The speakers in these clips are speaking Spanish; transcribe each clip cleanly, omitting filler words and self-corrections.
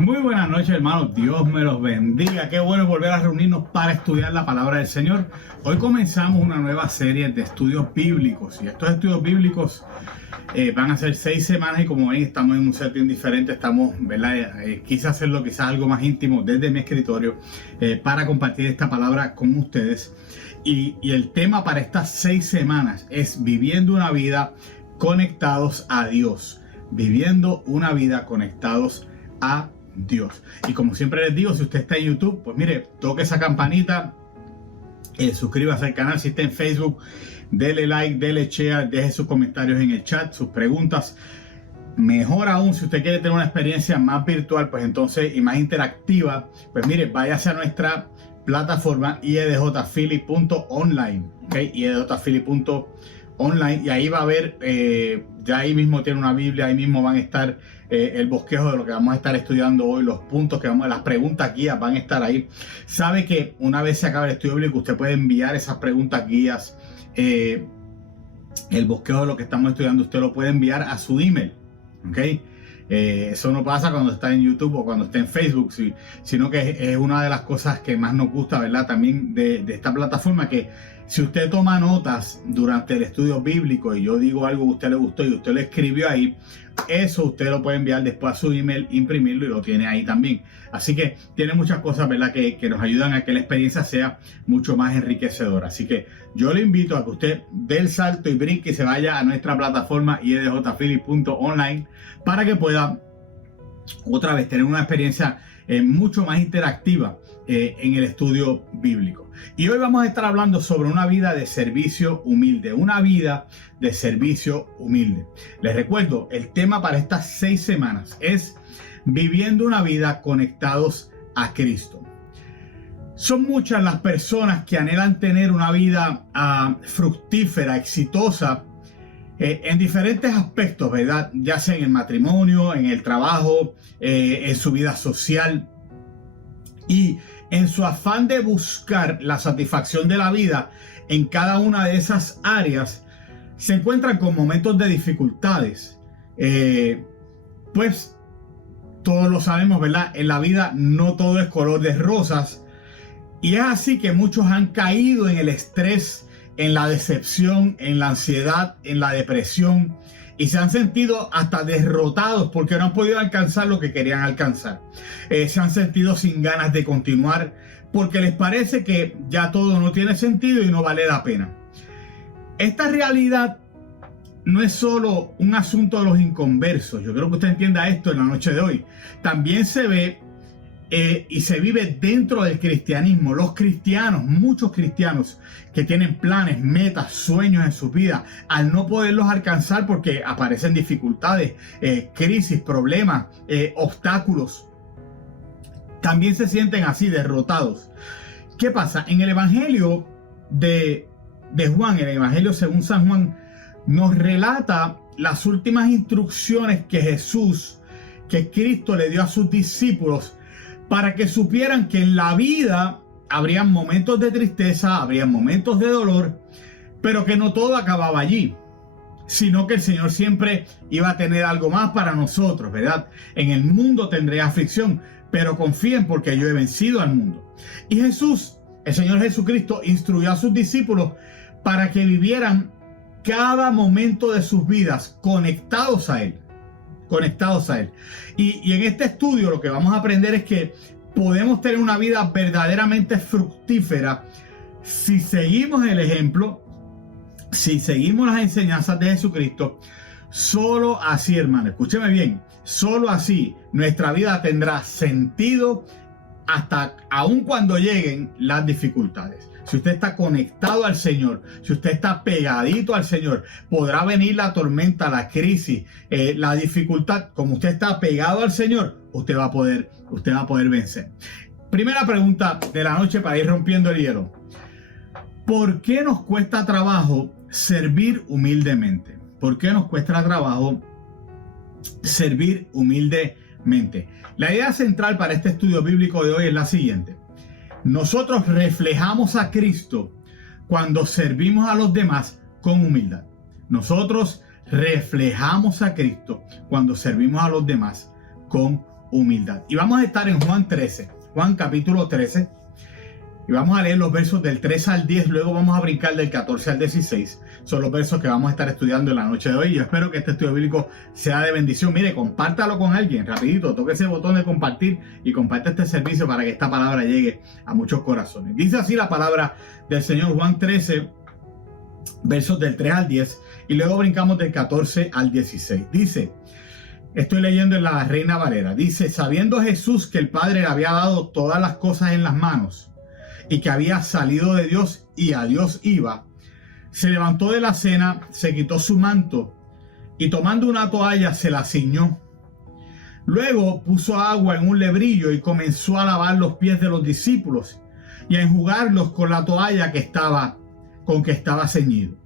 Muy buenas noches, hermanos. Dios me los bendiga. Qué bueno volver a reunirnos para estudiar la palabra del Señor. Hoy comenzamos una nueva serie de estudios bíblicos. Y estos estudios bíblicos van a ser 6 semanas. Y como ven, estamos en un setting diferente. Estamos, ¿verdad? Quise hacerlo quizás algo más íntimo desde mi escritorio para compartir esta palabra con ustedes. Y el tema para estas 6 semanas es viviendo una vida conectados a Dios. Viviendo una vida conectados a Dios. Y como siempre les digo, si usted está en YouTube, pues mire, toque esa campanita, suscríbase al canal. Si está en Facebook, dele like, dele share, deje sus comentarios en el chat, sus preguntas. Mejor aún, si usted quiere tener una experiencia más virtual, pues entonces, y más interactiva, pues mire, váyase a nuestra plataforma iedjphilly.online, ¿okay? iedjphilly.online, y ahí va a haber, ya ahí mismo tiene una Biblia, ahí mismo van a estar el bosquejo de lo que vamos a estar estudiando hoy, los puntos que vamos, las preguntas guías van a estar ahí. Sabe que una vez se acabe el estudio bíblico, usted puede enviar esas preguntas guías, el bosquejo de lo que estamos estudiando, usted lo puede enviar a su email, ¿ok? Eso no pasa cuando está en YouTube o cuando está en Facebook, sino que es una de las cosas que más nos gusta, ¿verdad? También de esta plataforma, que si usted toma notas durante el estudio bíblico y yo digo algo que a usted le gustó y usted lo escribió ahí, eso usted lo puede enviar después a su email, imprimirlo y lo tiene ahí también. Así que tiene muchas cosas, ¿verdad? Que nos ayudan a que la experiencia sea mucho más enriquecedora. Así que yo le invito a que usted dé el salto y brinque y se vaya a nuestra plataforma iedjphilly.online para que pueda otra vez tener una experiencia mucho más interactiva en el estudio bíblico. Y hoy vamos a estar hablando sobre una vida de servicio humilde, una vida de servicio humilde. Les recuerdo, el tema para estas 6 semanas es viviendo una vida conectados a Cristo. Son muchas las personas que anhelan tener una vida fructífera, exitosa, en diferentes aspectos, ¿verdad? Ya sea en el matrimonio, en el trabajo, en su vida social. Y en su afán de buscar la satisfacción de la vida en cada una de esas áreas, se encuentran con momentos de dificultades. Pues todos lo sabemos, ¿verdad? En la vida no todo es color de rosas. Y es así que muchos han caído en el estrés, en la decepción, en la ansiedad, en la depresión, y se han sentido hasta derrotados porque no han podido alcanzar lo que querían alcanzar. Se han sentido sin ganas de continuar porque les parece que ya todo no tiene sentido y no vale la pena. Esta realidad no es solo un asunto de los inconversos. Yo creo que usted entienda esto en la noche de hoy. También se ve y se vive dentro del cristianismo. Los cristianos, muchos cristianos que tienen planes, metas, sueños en su vida, al no poderlos alcanzar porque aparecen dificultades, crisis, problemas, obstáculos, también se sienten así derrotados. ¿Qué pasa? En el Evangelio de Juan, el Evangelio según San Juan, nos relata las últimas instrucciones que Cristo le dio a sus discípulos para que supieran que en la vida habrían momentos de tristeza, habrían momentos de dolor, pero que no todo acababa allí, sino que el Señor siempre iba a tener algo más para nosotros, ¿verdad? En el mundo tendré aflicción, pero confíen porque yo he vencido al mundo. Y Jesús, el Señor Jesucristo, instruyó a sus discípulos para que vivieran cada momento de sus vidas conectados a Él. Y en este estudio lo que vamos a aprender es que podemos tener una vida verdaderamente fructífera si seguimos el ejemplo, si seguimos las enseñanzas de Jesucristo. Solo así, hermano, escúcheme bien, solo así nuestra vida tendrá sentido hasta aun cuando lleguen las dificultades. Si usted está conectado al Señor, si usted está pegadito al Señor, podrá venir la tormenta, la crisis, la dificultad. Como usted está pegado al Señor, usted va a poder vencer. Primera pregunta de la noche para ir rompiendo el hielo. ¿Por qué nos cuesta trabajo servir humildemente? ¿Por qué nos cuesta trabajo servir humildemente? La idea central para este estudio bíblico de hoy es la siguiente. Nosotros reflejamos a Cristo cuando servimos a los demás con humildad. Nosotros reflejamos a Cristo cuando servimos a los demás con humildad. Y vamos a estar en Juan 13, Juan capítulo 13. Y vamos a leer los versos del 3 al 10, luego vamos a brincar del 14 al 16. Son los versos que vamos a estar estudiando en la noche de hoy. Yo espero que este estudio bíblico sea de bendición. Mire, compártalo con alguien, rapidito, toque ese botón de compartir y comparte este servicio para que esta palabra llegue a muchos corazones. Dice así la palabra del Señor, Juan 13, versos del 3 al 10, y luego brincamos del 14 al 16. Dice, estoy leyendo en la Reina Valera, dice, sabiendo Jesús que el Padre le había dado todas las cosas en las manos, y que había salido de Dios y a Dios iba, se levantó de la cena, se quitó su manto y tomando una toalla se la ciñó. Luego puso agua en un lebrillo y comenzó a lavar los pies de los discípulos y a enjugarlos con la toalla con que estaba ceñido.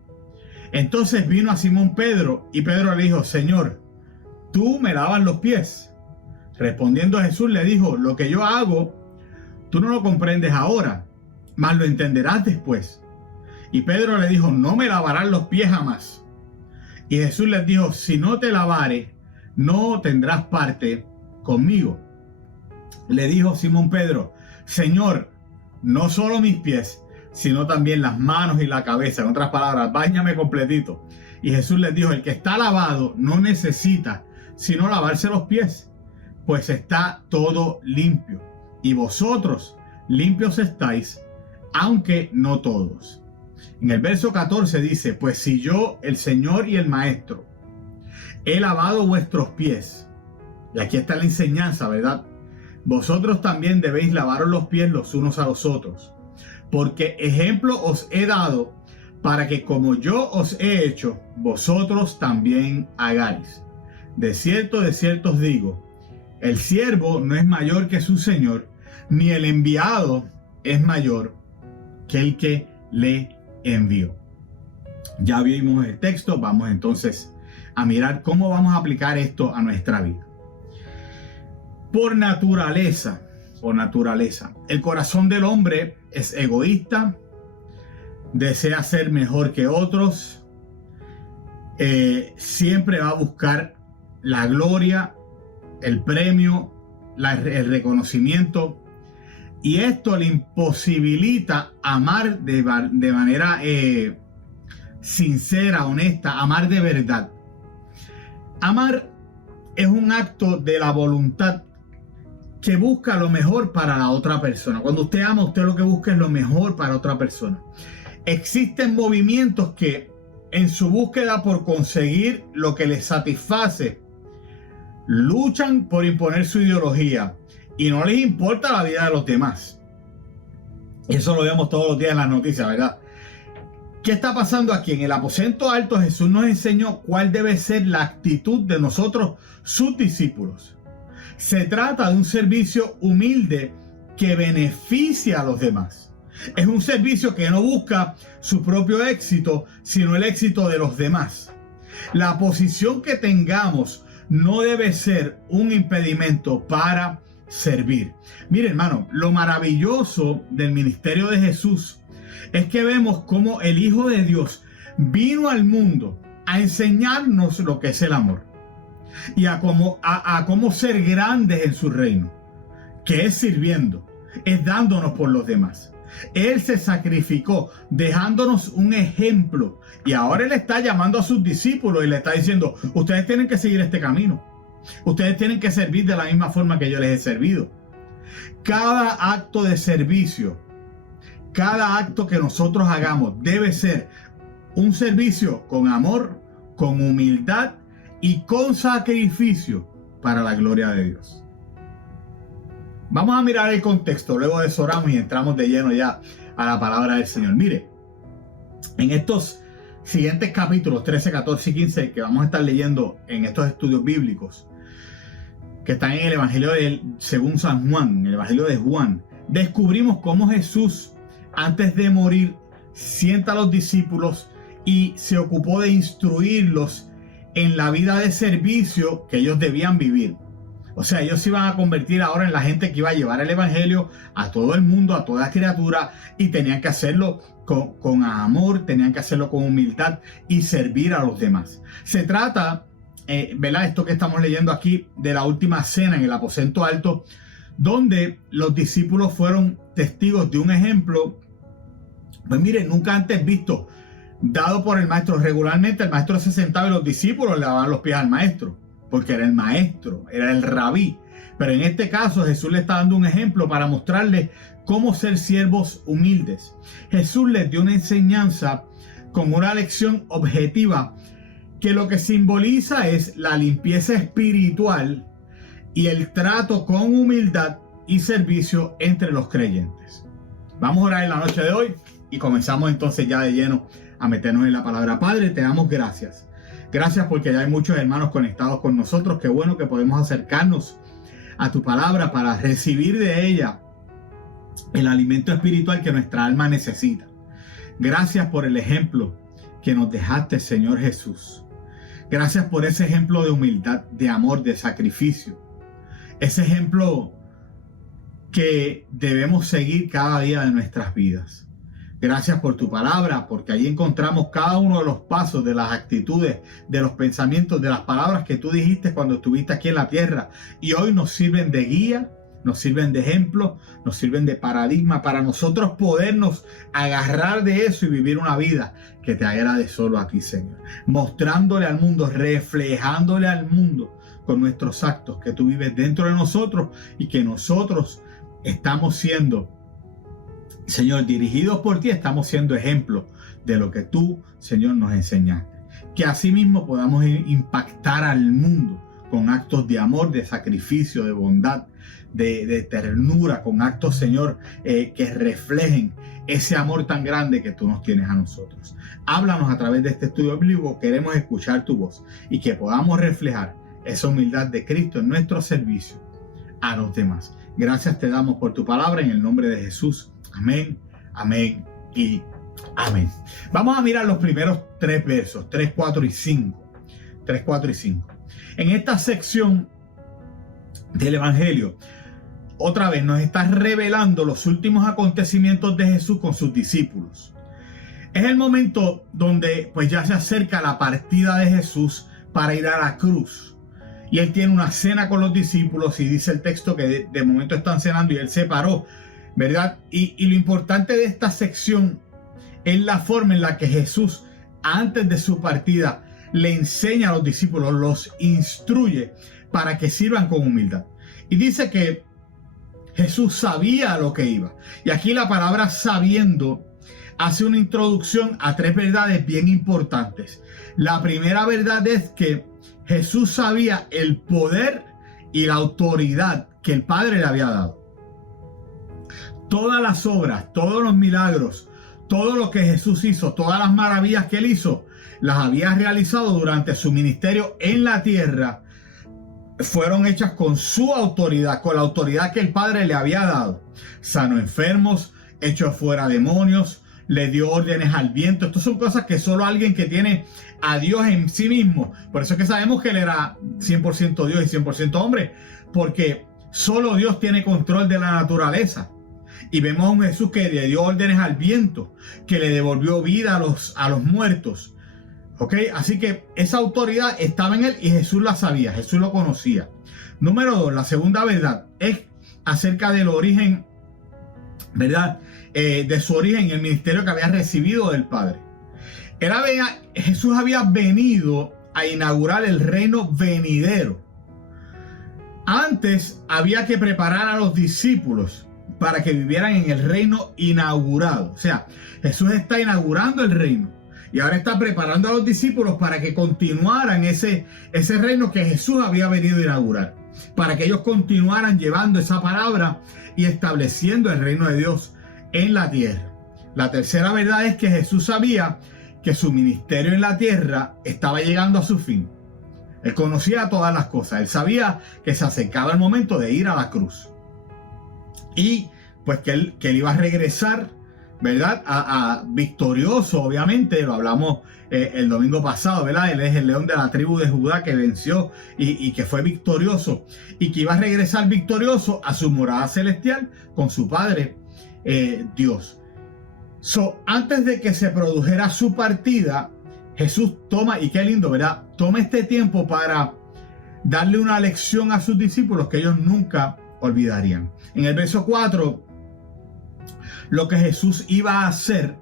Entonces vino a Simón Pedro y Pedro le dijo, Señor, ¿tú me lavas los pies? Respondiendo Jesús le dijo, lo que yo hago, tú no lo comprendes ahora, mas lo entenderás después. Y Pedro le dijo, no me lavarán los pies jamás. Y Jesús les dijo, si no te lavare, no tendrás parte conmigo. Le dijo Simón Pedro, Señor, no solo mis pies, sino también las manos y la cabeza. En otras palabras, báñame completito. Y Jesús les dijo, el que está lavado no necesita sino lavarse los pies, pues está todo limpio. Y vosotros limpios estáis, aunque no todos. En el verso 14 dice, pues si yo, el Señor y el Maestro, he lavado vuestros pies, y aquí está la enseñanza, ¿verdad? Vosotros también debéis lavaros los pies los unos a los otros, porque ejemplo os he dado para que como yo os he hecho, vosotros también hagáis. De cierto os digo, el siervo no es mayor que su Señor, ni el enviado es mayor que el que le envió. Ya vimos el texto, vamos entonces a mirar cómo vamos a aplicar esto a nuestra vida. Por naturaleza, el corazón del hombre es egoísta, desea ser mejor que otros, siempre va a buscar la gloria, el premio, el reconocimiento, y esto le imposibilita amar de manera sincera, honesta, amar de verdad. Amar es un acto de la voluntad que busca lo mejor para la otra persona. Cuando usted ama, usted lo que busca es lo mejor para otra persona. Existen movimientos que en su búsqueda por conseguir lo que les satisface, luchan por imponer su ideología y no les importa la vida de los demás. Eso lo vemos todos los días en las noticias, ¿verdad? ¿Qué está pasando aquí? En el aposento alto Jesús nos enseñó cuál debe ser la actitud de nosotros, sus discípulos. Se trata de un servicio humilde que beneficia a los demás. Es un servicio que no busca su propio éxito, sino el éxito de los demás. La posición que tengamos no debe ser un impedimento para servir. Mire, hermano, lo maravilloso del ministerio de Jesús es que vemos cómo el Hijo de Dios vino al mundo a enseñarnos lo que es el amor y a cómo ser grandes en su reino, que es sirviendo, es dándonos por los demás. Él se sacrificó dejándonos un ejemplo y ahora Él está llamando a sus discípulos y le está diciendo, ustedes tienen que seguir este camino, ustedes tienen que servir de la misma forma que yo les he servido. Cada acto de servicio, cada acto que nosotros hagamos debe ser un servicio con amor, con humildad y con sacrificio para la gloria de Dios. Vamos a mirar el contexto, luego de eso oramos y entramos de lleno ya a la palabra del Señor. Mire, en estos siguientes capítulos 13, 14 y 15 que vamos a estar leyendo en estos estudios bíblicos, que están en el Evangelio según San Juan, en el Evangelio de Juan, descubrimos cómo Jesús, antes de morir, sienta a los discípulos y se ocupó de instruirlos en la vida de servicio que ellos debían vivir. O sea, ellos se iban a convertir ahora en la gente que iba a llevar el evangelio a todo el mundo, a toda criatura, y tenían que hacerlo con amor, tenían que hacerlo con humildad y servir a los demás. Se trata ¿verdad? Esto que estamos leyendo aquí de la última cena en el aposento alto, donde los discípulos fueron testigos de un ejemplo, pues miren, nunca antes visto, dado por el maestro. Regularmente el maestro se sentaba y los discípulos le daban los pies al maestro, porque era el maestro, era el rabí. Pero en este caso Jesús le está dando un ejemplo para mostrarles cómo ser siervos humildes. Jesús les dio una enseñanza con una lección objetiva que lo que simboliza es la limpieza espiritual y el trato con humildad y servicio entre los creyentes. Vamos a orar en la noche de hoy y comenzamos entonces ya de lleno a meternos en la palabra. Padre, te damos gracias. Gracias porque ya hay muchos hermanos conectados con nosotros. Qué bueno que podemos acercarnos a tu palabra para recibir de ella el alimento espiritual que nuestra alma necesita. Gracias por el ejemplo que nos dejaste, Señor Jesús. Gracias por ese ejemplo de humildad, de amor, de sacrificio. Ese ejemplo que debemos seguir cada día de nuestras vidas. Gracias por tu palabra, porque ahí encontramos cada uno de los pasos, de las actitudes, de los pensamientos, de las palabras que tú dijiste cuando estuviste aquí en la tierra. Y hoy nos sirven de guía, nos sirven de ejemplo, nos sirven de paradigma para nosotros podernos agarrar de eso y vivir una vida que te agrade solo a ti, Señor. Mostrándole al mundo, reflejándole al mundo con nuestros actos que tú vives dentro de nosotros y que nosotros estamos siendo, Señor, dirigidos por ti, estamos siendo ejemplos de lo que tú, Señor, nos enseñaste. Que asimismo podamos impactar al mundo con actos de amor, de sacrificio, de bondad, de ternura, con actos, Señor, que reflejen ese amor tan grande que tú nos tienes a nosotros. Háblanos a través de este estudio bíblico. Queremos escuchar tu voz y que podamos reflejar esa humildad de Cristo en nuestro servicio a los demás. Gracias te damos por tu palabra en el nombre de Jesús. Amén, amén y amén. Vamos a mirar los primeros 3 versos, 3, 4 y 5. 3, 4 y 5. En esta sección del Evangelio, otra vez nos está revelando los últimos acontecimientos de Jesús con sus discípulos. Es el momento donde pues ya se acerca la partida de Jesús para ir a la cruz. Y él tiene una cena con los discípulos y dice el texto que de momento están cenando y él se paró, ¿verdad? Y lo importante de esta sección es la forma en la que Jesús, antes de su partida, le enseña a los discípulos, los instruye para que sirvan con humildad. Y dice que Jesús sabía a lo que iba. Y aquí la palabra sabiendo hace una introducción a 3 verdades bien importantes. La primera verdad es que Jesús sabía el poder y la autoridad que el Padre le había dado. Todas las obras, todos los milagros, todo lo que Jesús hizo, todas las maravillas que él hizo, las había realizado durante su ministerio en la tierra, fueron hechas con su autoridad, con la autoridad que el Padre le había dado. Sanó enfermos, echó fuera demonios, le dio órdenes al viento. Estas son cosas que solo alguien que tiene a Dios en sí mismo. Por eso es que sabemos que él era 100% Dios y 100% hombre, porque solo Dios tiene control de la naturaleza. Y vemos a un Jesús que le dio órdenes al viento, que le devolvió vida a los muertos. ¿Ok? Así que esa autoridad estaba en él y Jesús la sabía, Jesús lo conocía. Número 2, la segunda verdad es acerca del origen, ¿verdad? De su origen y el ministerio que había recibido del Padre. Jesús había venido a inaugurar el reino venidero. Antes había que preparar a los discípulos para que vivieran en el reino inaugurado. O sea, Jesús está inaugurando el reino y ahora está preparando a los discípulos para que continuaran ese reino que Jesús había venido a inaugurar, para que ellos continuaran llevando esa palabra y estableciendo el reino de Dios en la tierra. La tercera verdad es que Jesús sabía que su ministerio en la tierra estaba llegando a su fin. Él conocía todas las cosas. Él sabía que se acercaba el momento de ir a la cruz. Y pues que él iba a regresar, ¿verdad? Victorioso, obviamente. Lo hablamos el domingo pasado, ¿verdad? Él es el león de la tribu de Judá que venció y que fue victorioso. Y que iba a regresar victorioso a su morada celestial con su Padre Dios. Antes de que se produjera su partida, Jesús toma, y qué lindo, ¿verdad? Toma este tiempo para darle una lección a sus discípulos que ellos nunca olvidarían. En el verso 4, lo que Jesús iba a hacer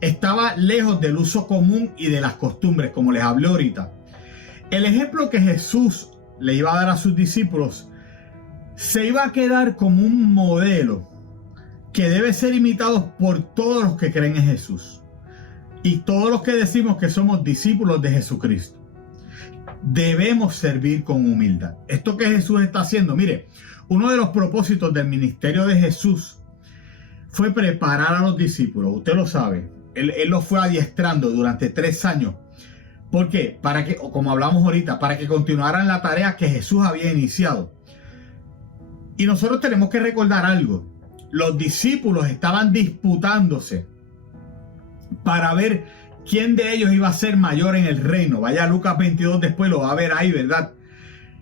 estaba lejos del uso común y de las costumbres, como les hablé ahorita. El ejemplo que Jesús le iba a dar a sus discípulos se iba a quedar como un modelo que debe ser imitado por todos los que creen en Jesús y todos los que decimos que somos discípulos de Jesucristo. Debemos servir con humildad. Esto que Jesús está haciendo, mire, uno de los propósitos del ministerio de Jesús fue preparar a los discípulos. Usted lo sabe, él los fue adiestrando durante 3 años. ¿Por qué? Para que, como hablamos ahorita, para que continuaran la tarea que Jesús había iniciado. Y nosotros tenemos que recordar algo. Los discípulos estaban disputándose para ver quién de ellos iba a ser mayor en el reino. Vaya a Lucas 22 después, lo va a ver ahí, ¿verdad?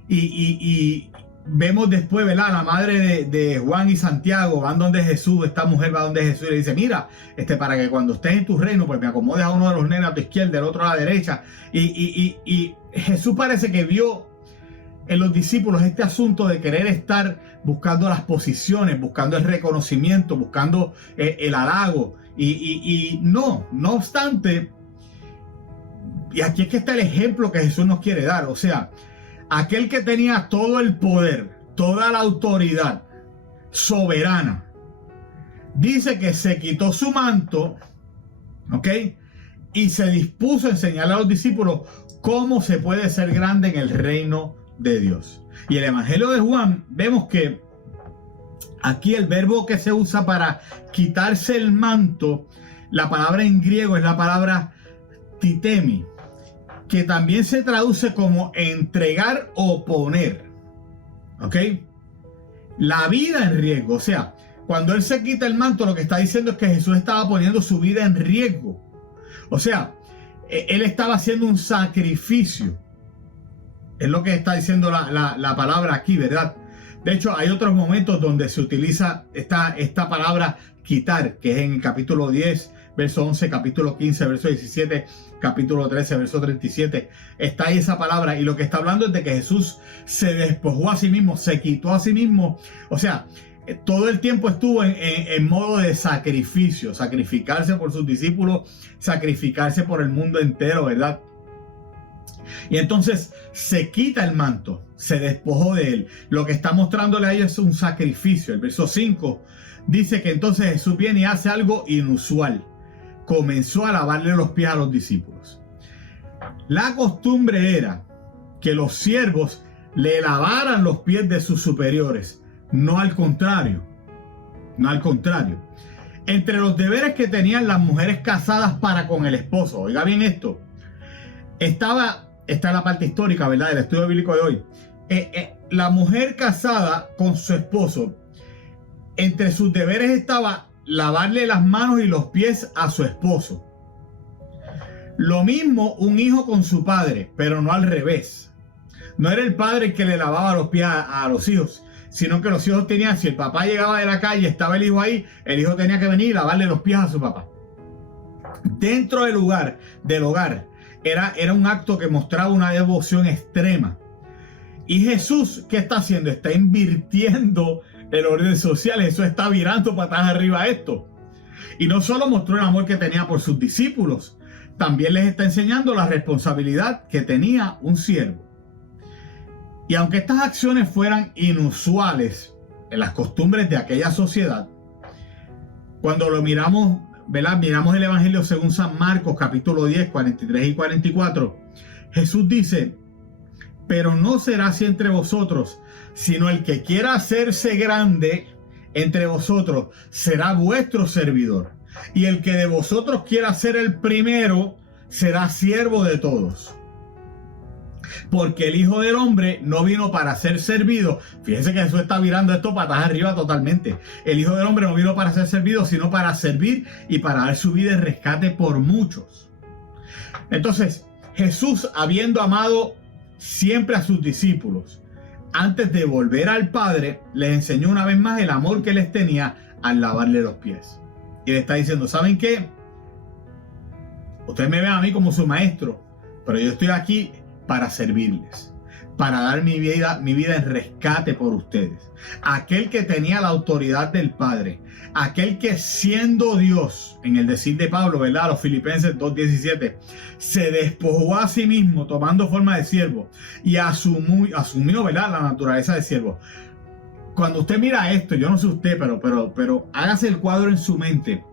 Y vemos después, ¿verdad? La madre de Juan y Santiago van donde Jesús, esta mujer va donde Jesús y le dice, mira, para que cuando estés en tu reino, pues me acomodes a uno de los nenes a tu izquierda, el otro a la derecha. Y Jesús parece que vio en los discípulos este asunto de querer estar buscando las posiciones, buscando el reconocimiento, buscando el halago. Y no obstante, y aquí es que está el ejemplo que Jesús nos quiere dar. O sea, aquel que tenía todo el poder, toda la autoridad soberana, dice que se quitó su manto, ¿ok? Y se dispuso a enseñarle a los discípulos cómo se puede ser grande en el reino de Dios. Y el Evangelio de Juan, vemos que aquí el verbo que se usa para quitarse el manto, la palabra en griego es la palabra titemi, que también se traduce como entregar o poner. ¿Ok? La vida en riesgo. O sea, cuando él se quita el manto, lo que está diciendo es que Jesús estaba poniendo su vida en riesgo. O sea, él estaba haciendo un sacrificio. Es lo que está diciendo la palabra aquí, ¿verdad? De hecho, hay otros momentos donde se utiliza esta palabra quitar, que es en el capítulo 10, verso 11, capítulo 15, verso 17, capítulo 13, verso 37. Está ahí esa palabra, y lo que está hablando es de que Jesús se despojó a sí mismo, se quitó a sí mismo. O sea, todo el tiempo estuvo en modo de sacrificio, sacrificarse por sus discípulos, sacrificarse por el mundo entero, ¿verdad? Y entonces se quita el manto, se despojó de él. Lo que está mostrándole a ellos es un sacrificio. El verso 5 dice que entonces Jesús viene y hace algo inusual. Comenzó a lavarle los pies a los discípulos. La costumbre era que los siervos le lavaran los pies de sus superiores, no al contrario. No al contrario. Entre los deberes que tenían las mujeres casadas para con el esposo, oiga bien esto, está la parte histórica, ¿verdad?, del estudio bíblico de hoy. La mujer casada con su esposo, entre sus deberes estaba lavarle las manos y los pies a su esposo. Lo mismo un hijo con su padre, pero no al revés. No era el padre el que le lavaba los pies a los hijos, sino que los hijos tenían, si el papá llegaba de la calle, estaba el hijo ahí, el hijo tenía que venir y lavarle los pies a su papá. Dentro del hogar, era un acto que mostraba una devoción extrema. Y Jesús, ¿qué está haciendo? Está invirtiendo el orden social. Eso está virando patas arriba esto. Y no solo mostró el amor que tenía por sus discípulos, también les está enseñando la responsabilidad que tenía un siervo. Y aunque estas acciones fueran inusuales en las costumbres de aquella sociedad, cuando lo miramos, ¿verdad?, miramos el Evangelio según San Marcos, capítulo 10, 43 y 44, Jesús dice: pero no será así entre vosotros, sino el que quiera hacerse grande entre vosotros será vuestro servidor. Y el que de vosotros quiera ser el primero será siervo de todos. Porque el Hijo del Hombre no vino para ser servido. Fíjense que Jesús está virando esto patas arriba totalmente. El Hijo del Hombre no vino para ser servido, sino para servir y para dar su vida en rescate por muchos. Entonces, Jesús, habiendo amado siempre a sus discípulos, antes de volver al Padre, les enseñó una vez más el amor que les tenía al lavarle los pies. Y le está diciendo: ¿saben qué? Ustedes me ven a mí como su maestro, pero yo estoy aquí para servirles, para dar mi vida en rescate por ustedes. Aquel que tenía la autoridad del Padre, aquel que siendo Dios, en el decir de Pablo, ¿verdad? Los Filipenses 2:17, se despojó a sí mismo tomando forma de siervo y asumió, ¿verdad? La naturaleza de siervo. Cuando usted mira esto, yo no sé usted, pero hágase el cuadro en su mente.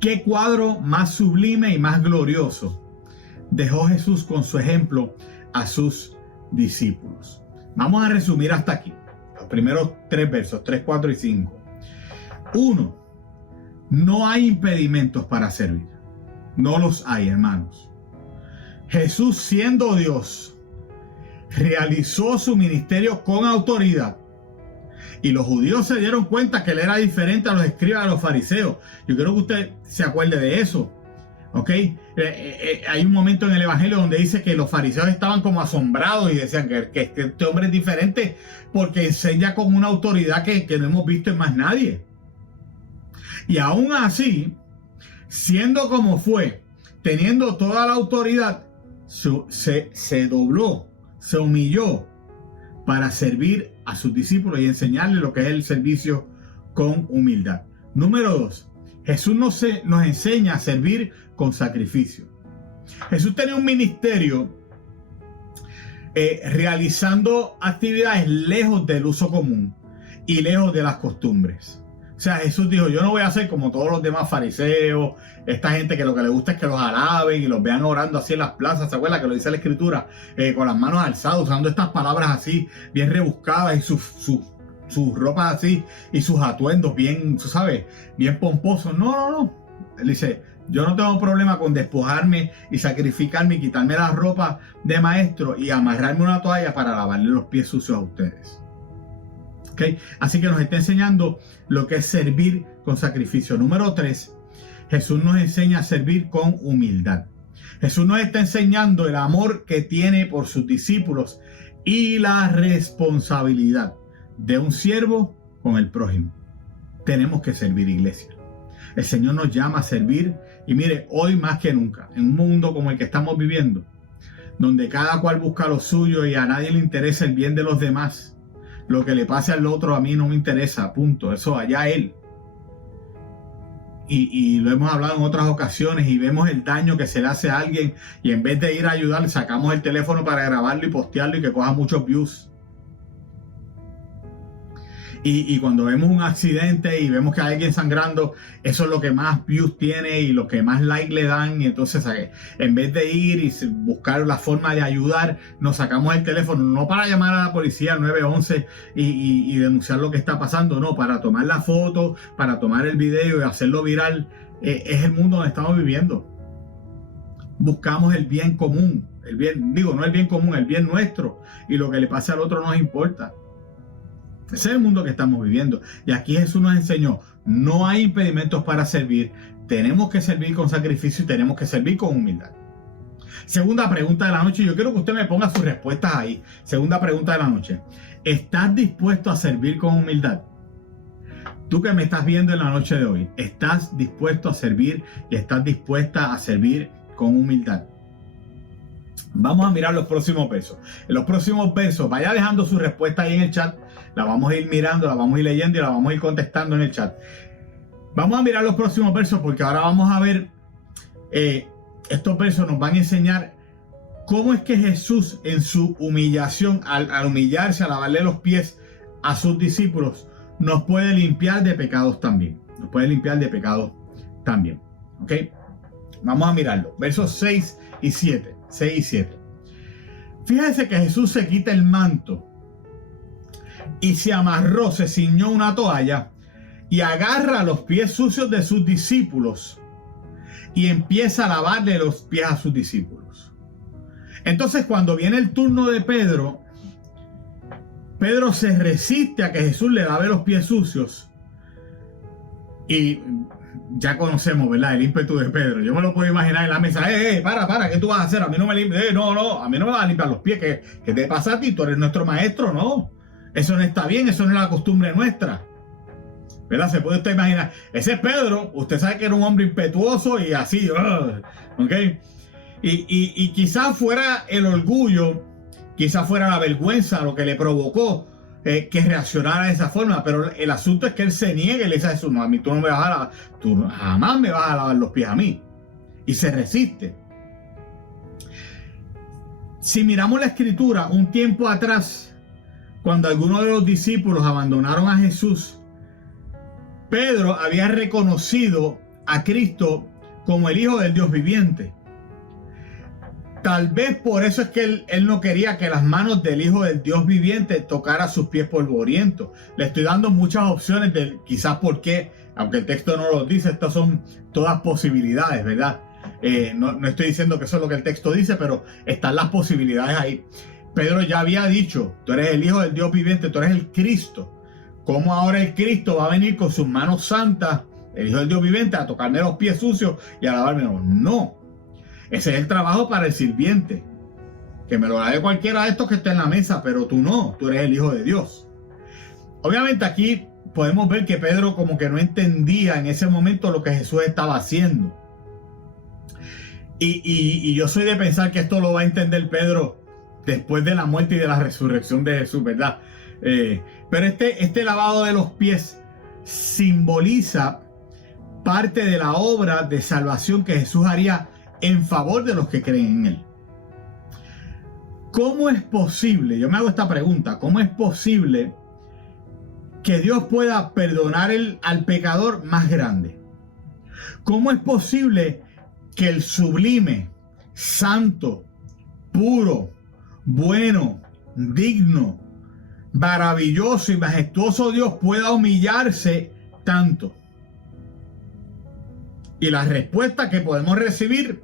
¿Qué cuadro más sublime y más glorioso dejó Jesús con su ejemplo a sus discípulos? Vamos a resumir hasta aquí. Los primeros 3 versos, 3, 4 y 5. 1. No hay impedimentos para servir. No los hay, hermanos. Jesús, siendo Dios, realizó su ministerio con autoridad. Y los judíos se dieron cuenta que él era diferente a los escribas y a los fariseos. Yo quiero que usted se acuerde de eso. ¿Ok? Hay un momento en el Evangelio donde dice que los fariseos estaban como asombrados y decían que este hombre es diferente porque enseña con una autoridad que no hemos visto en más nadie. Y aún así, siendo como fue, teniendo toda la autoridad, se dobló, se humilló para servir a sus discípulos y enseñarles lo que es el servicio con humildad. Número 2. Jesús nos enseña a servir con sacrificio. Jesús tenía un ministerio realizando actividades lejos del uso común y lejos de las costumbres. O sea, Jesús dijo, yo no voy a ser como todos los demás fariseos, esta gente que lo que le gusta es que los alaben y los vean orando así en las plazas. ¿Se acuerda que lo dice la Escritura? Con las manos alzadas, usando estas palabras así, bien rebuscadas, y sus ropas así, y sus atuendos bien, tú sabes, bien pomposos. No. Él dice, yo no tengo problema con despojarme y sacrificarme y quitarme la ropa de maestro y amarrarme una toalla para lavarle los pies sucios a ustedes. ¿Okay? Así que nos está enseñando lo que es servir con sacrificio. Número 3, Jesús nos enseña a servir con humildad. Jesús nos está enseñando el amor que tiene por sus discípulos y la responsabilidad de un siervo con el prójimo. Tenemos que servir, iglesia. El Señor nos llama a servir y mire, hoy más que nunca, en un mundo como el que estamos viviendo, donde cada cual busca lo suyo y a nadie le interesa el bien de los demás. Lo que le pase al otro a mí no me interesa, punto. Eso allá él. Y lo hemos hablado en otras ocasiones y vemos el daño que se le hace a alguien y en vez de ir a ayudar sacamos el teléfono para grabarlo y postearlo y que coja muchos views. Y cuando vemos un accidente y vemos que hay alguien sangrando, eso es lo que más views tiene y lo que más like le dan. Y entonces, en vez de ir y buscar la forma de ayudar, nos sacamos el teléfono, no para llamar a la policía al 911 y denunciar lo que está pasando, no, para tomar la foto, para tomar el video y hacerlo viral. Es el mundo donde estamos viviendo. Buscamos el bien común, no el bien común, el bien nuestro, y lo que le pase al otro no nos importa. Ese es el mundo que estamos viviendo. Y aquí Jesús nos enseñó, no hay impedimentos para servir. Tenemos que servir con sacrificio y tenemos que servir con humildad. Segunda pregunta de la noche. Yo quiero que usted me ponga sus respuestas ahí. Segunda pregunta de la noche. ¿Estás dispuesto a servir con humildad? Tú que me estás viendo en la noche de hoy, ¿estás dispuesto a servir y estás dispuesta a servir con humildad? Vamos a mirar los próximos versos. En los próximos versos, vaya dejando su respuesta ahí en el chat. La vamos a ir mirando, la vamos a ir leyendo y la vamos a ir contestando en el chat. Vamos a mirar los próximos versos porque ahora vamos a ver, estos versos nos van a enseñar cómo es que Jesús en su humillación, al humillarse, a lavarle los pies a sus discípulos, nos puede limpiar de pecados también. Nos puede limpiar de pecados también. ¿Ok? Vamos a mirarlo. Versos 6 y 7. 6 y 7. Fíjense que Jesús se quita el manto y se amarró, se ciñó una toalla y agarra los pies sucios de sus discípulos y empieza a lavarle los pies a sus discípulos. Entonces, cuando viene el turno de Pedro, Pedro se resiste a que Jesús le lave los pies sucios y ya conocemos, ¿verdad?, el ímpetu de Pedro. Yo me lo puedo imaginar en la mesa. Para, ¿qué tú vas a hacer? A mí no me limpias. No, a mí no me vas a limpiar los pies. ¿Qué te pasa a ti? Tú eres nuestro maestro, no. Eso no está bien, eso no es la costumbre nuestra. ¿verdad? Se puede usted imaginar. Ese es Pedro, usted sabe que era un hombre impetuoso y así, ¿ok? Y quizás fuera el orgullo, quizás fuera la vergüenza lo que le provocó que reaccionara de esa forma, pero el asunto es que él se niega y le dice a Jesús, no, a mí tú no me vas a lavar, tú jamás me vas a lavar los pies a mí. Y se resiste. Si miramos la escritura, un tiempo atrás, cuando algunos de los discípulos abandonaron a Jesús, Pedro había reconocido a Cristo como el Hijo del Dios viviente. Tal vez por eso es que él no quería que las manos del Hijo del Dios viviente tocaran sus pies polvorientos. Le estoy dando muchas opciones de quizás por qué, aunque el texto no lo dice, estas son todas posibilidades, ¿verdad? No estoy diciendo que eso es lo que el texto dice, pero están las posibilidades ahí. Pedro ya había dicho, tú eres el Hijo del Dios viviente, tú eres el Cristo. ¿Cómo ahora el Cristo va a venir con sus manos santas, el Hijo del Dios viviente, a tocarme los pies sucios y a lavarme? No. Ese es el trabajo para el sirviente. Que me lo lave cualquiera de estos que esté en la mesa, pero tú no, tú eres el Hijo de Dios. Obviamente aquí podemos ver que Pedro como que no entendía en ese momento lo que Jesús estaba haciendo. Y yo soy de pensar que esto lo va a entender Pedro después de la muerte y de la resurrección de Jesús, ¿verdad? Pero este lavado de los pies simboliza parte de la obra de salvación que Jesús haría en favor de los que creen en Él. ¿Cómo es posible? Yo me hago esta pregunta. ¿Cómo es posible que Dios pueda perdonar al pecador más grande? ¿Cómo es posible que el sublime, santo, puro, bueno, digno, maravilloso y majestuoso Dios pueda humillarse tanto? Y la respuesta que podemos recibir,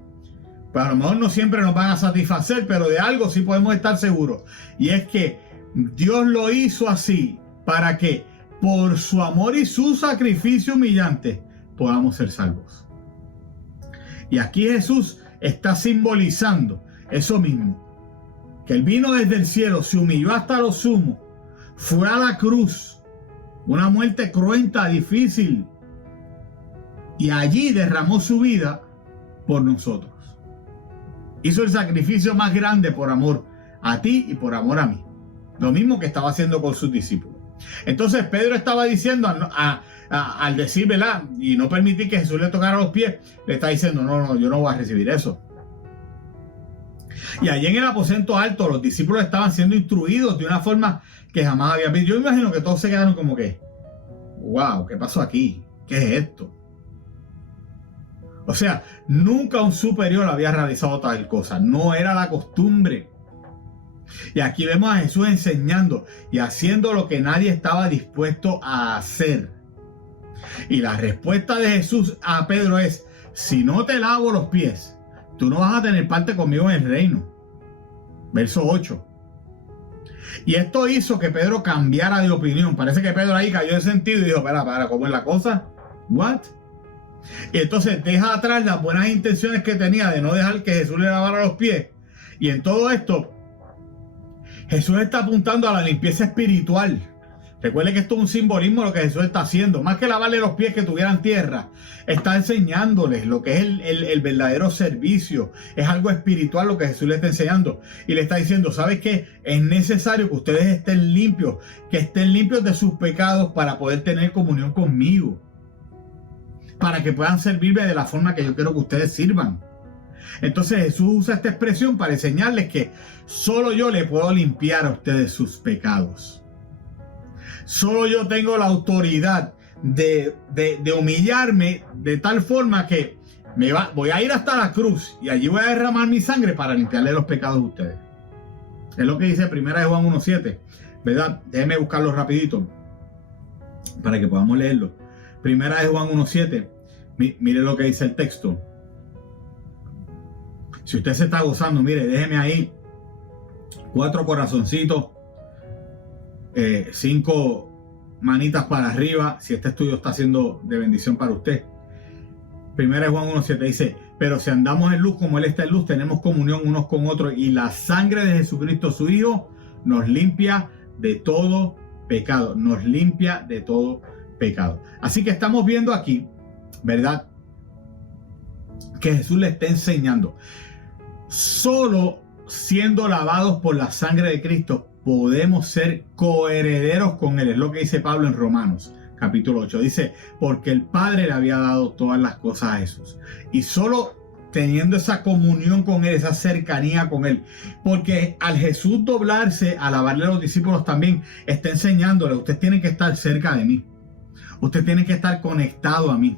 pues a lo mejor no siempre nos van a satisfacer, pero de algo sí podemos estar seguros. Y es que Dios lo hizo así para que por su amor y su sacrificio humillante podamos ser salvos. Y aquí Jesús está simbolizando eso mismo. Que Él vino desde el cielo, se humilló hasta lo sumo, fue a la cruz, una muerte cruenta, difícil, y allí derramó su vida por nosotros. Hizo el sacrificio más grande por amor a ti y por amor a mí. Lo mismo que estaba haciendo con sus discípulos. Entonces Pedro estaba diciendo al decir, ¿verdad? Y no permitir que Jesús le tocara los pies, le está diciendo, no, yo no voy a recibir eso. Y allí en el aposento alto los discípulos estaban siendo instruidos de una forma que jamás habían visto. Yo imagino que todos se quedaron como que, wow, ¿qué pasó aquí? ¿Qué es esto? O sea, nunca un superior había realizado tal cosa. No era la costumbre. Y aquí vemos a Jesús enseñando y haciendo lo que nadie estaba dispuesto a hacer. Y la respuesta de Jesús a Pedro es, si no te lavo los pies, tú no vas a tener parte conmigo en el reino. Verso 8. Y esto hizo que Pedro cambiara de opinión. Parece que Pedro ahí cayó de sentido y dijo, para, ¿cómo es la cosa? ¿What? Y entonces deja atrás las buenas intenciones que tenía de no dejar que Jesús le lavara los pies. Y en todo esto, Jesús está apuntando a la limpieza espiritual. Recuerde que esto es un simbolismo de lo que Jesús está haciendo. Más que lavarle los pies que tuvieran tierra, está enseñándoles lo que es el verdadero servicio. Es algo espiritual lo que Jesús le está enseñando. Y le está diciendo, ¿sabes qué? Es necesario que ustedes estén limpios. Que estén limpios de sus pecados para poder tener comunión conmigo. Para que puedan servirme de la forma que yo quiero que ustedes sirvan. Entonces Jesús usa esta expresión para enseñarles que solo yo le puedo limpiar a ustedes sus pecados. Solo yo tengo la autoridad de humillarme de tal forma que voy a ir hasta la cruz y allí voy a derramar mi sangre para limpiarle los pecados de ustedes. Es lo que dice 1 Juan 1:7, ¿verdad? Déjenme buscarlo rapidito para que podamos leerlo. 1 Juan 1:7. Mire lo que dice el texto. Si usted se está gozando, mire, déjeme ahí 4 corazoncitos, 5 manitas para arriba, si este estudio está siendo de bendición para usted. 1 Juan 1:7 dice, pero si andamos en luz como Él está en luz, tenemos comunión unos con otros y la sangre de Jesucristo su Hijo nos limpia de todo pecado. Nos limpia de todo pecado. Así que estamos viendo aquí, ¿verdad?, que Jesús le está enseñando. Solo siendo lavados por la sangre de Cristo podemos ser coherederos con Él. Es lo que dice Pablo en Romanos capítulo 8. Dice, porque el Padre le había dado todas las cosas a Jesús. Y solo teniendo esa comunión con Él, esa cercanía con Él. Porque al Jesús doblarse, a lavarle a los discípulos también, está enseñándole, usted tiene que estar cerca de mí. Usted tiene que estar conectado a mí.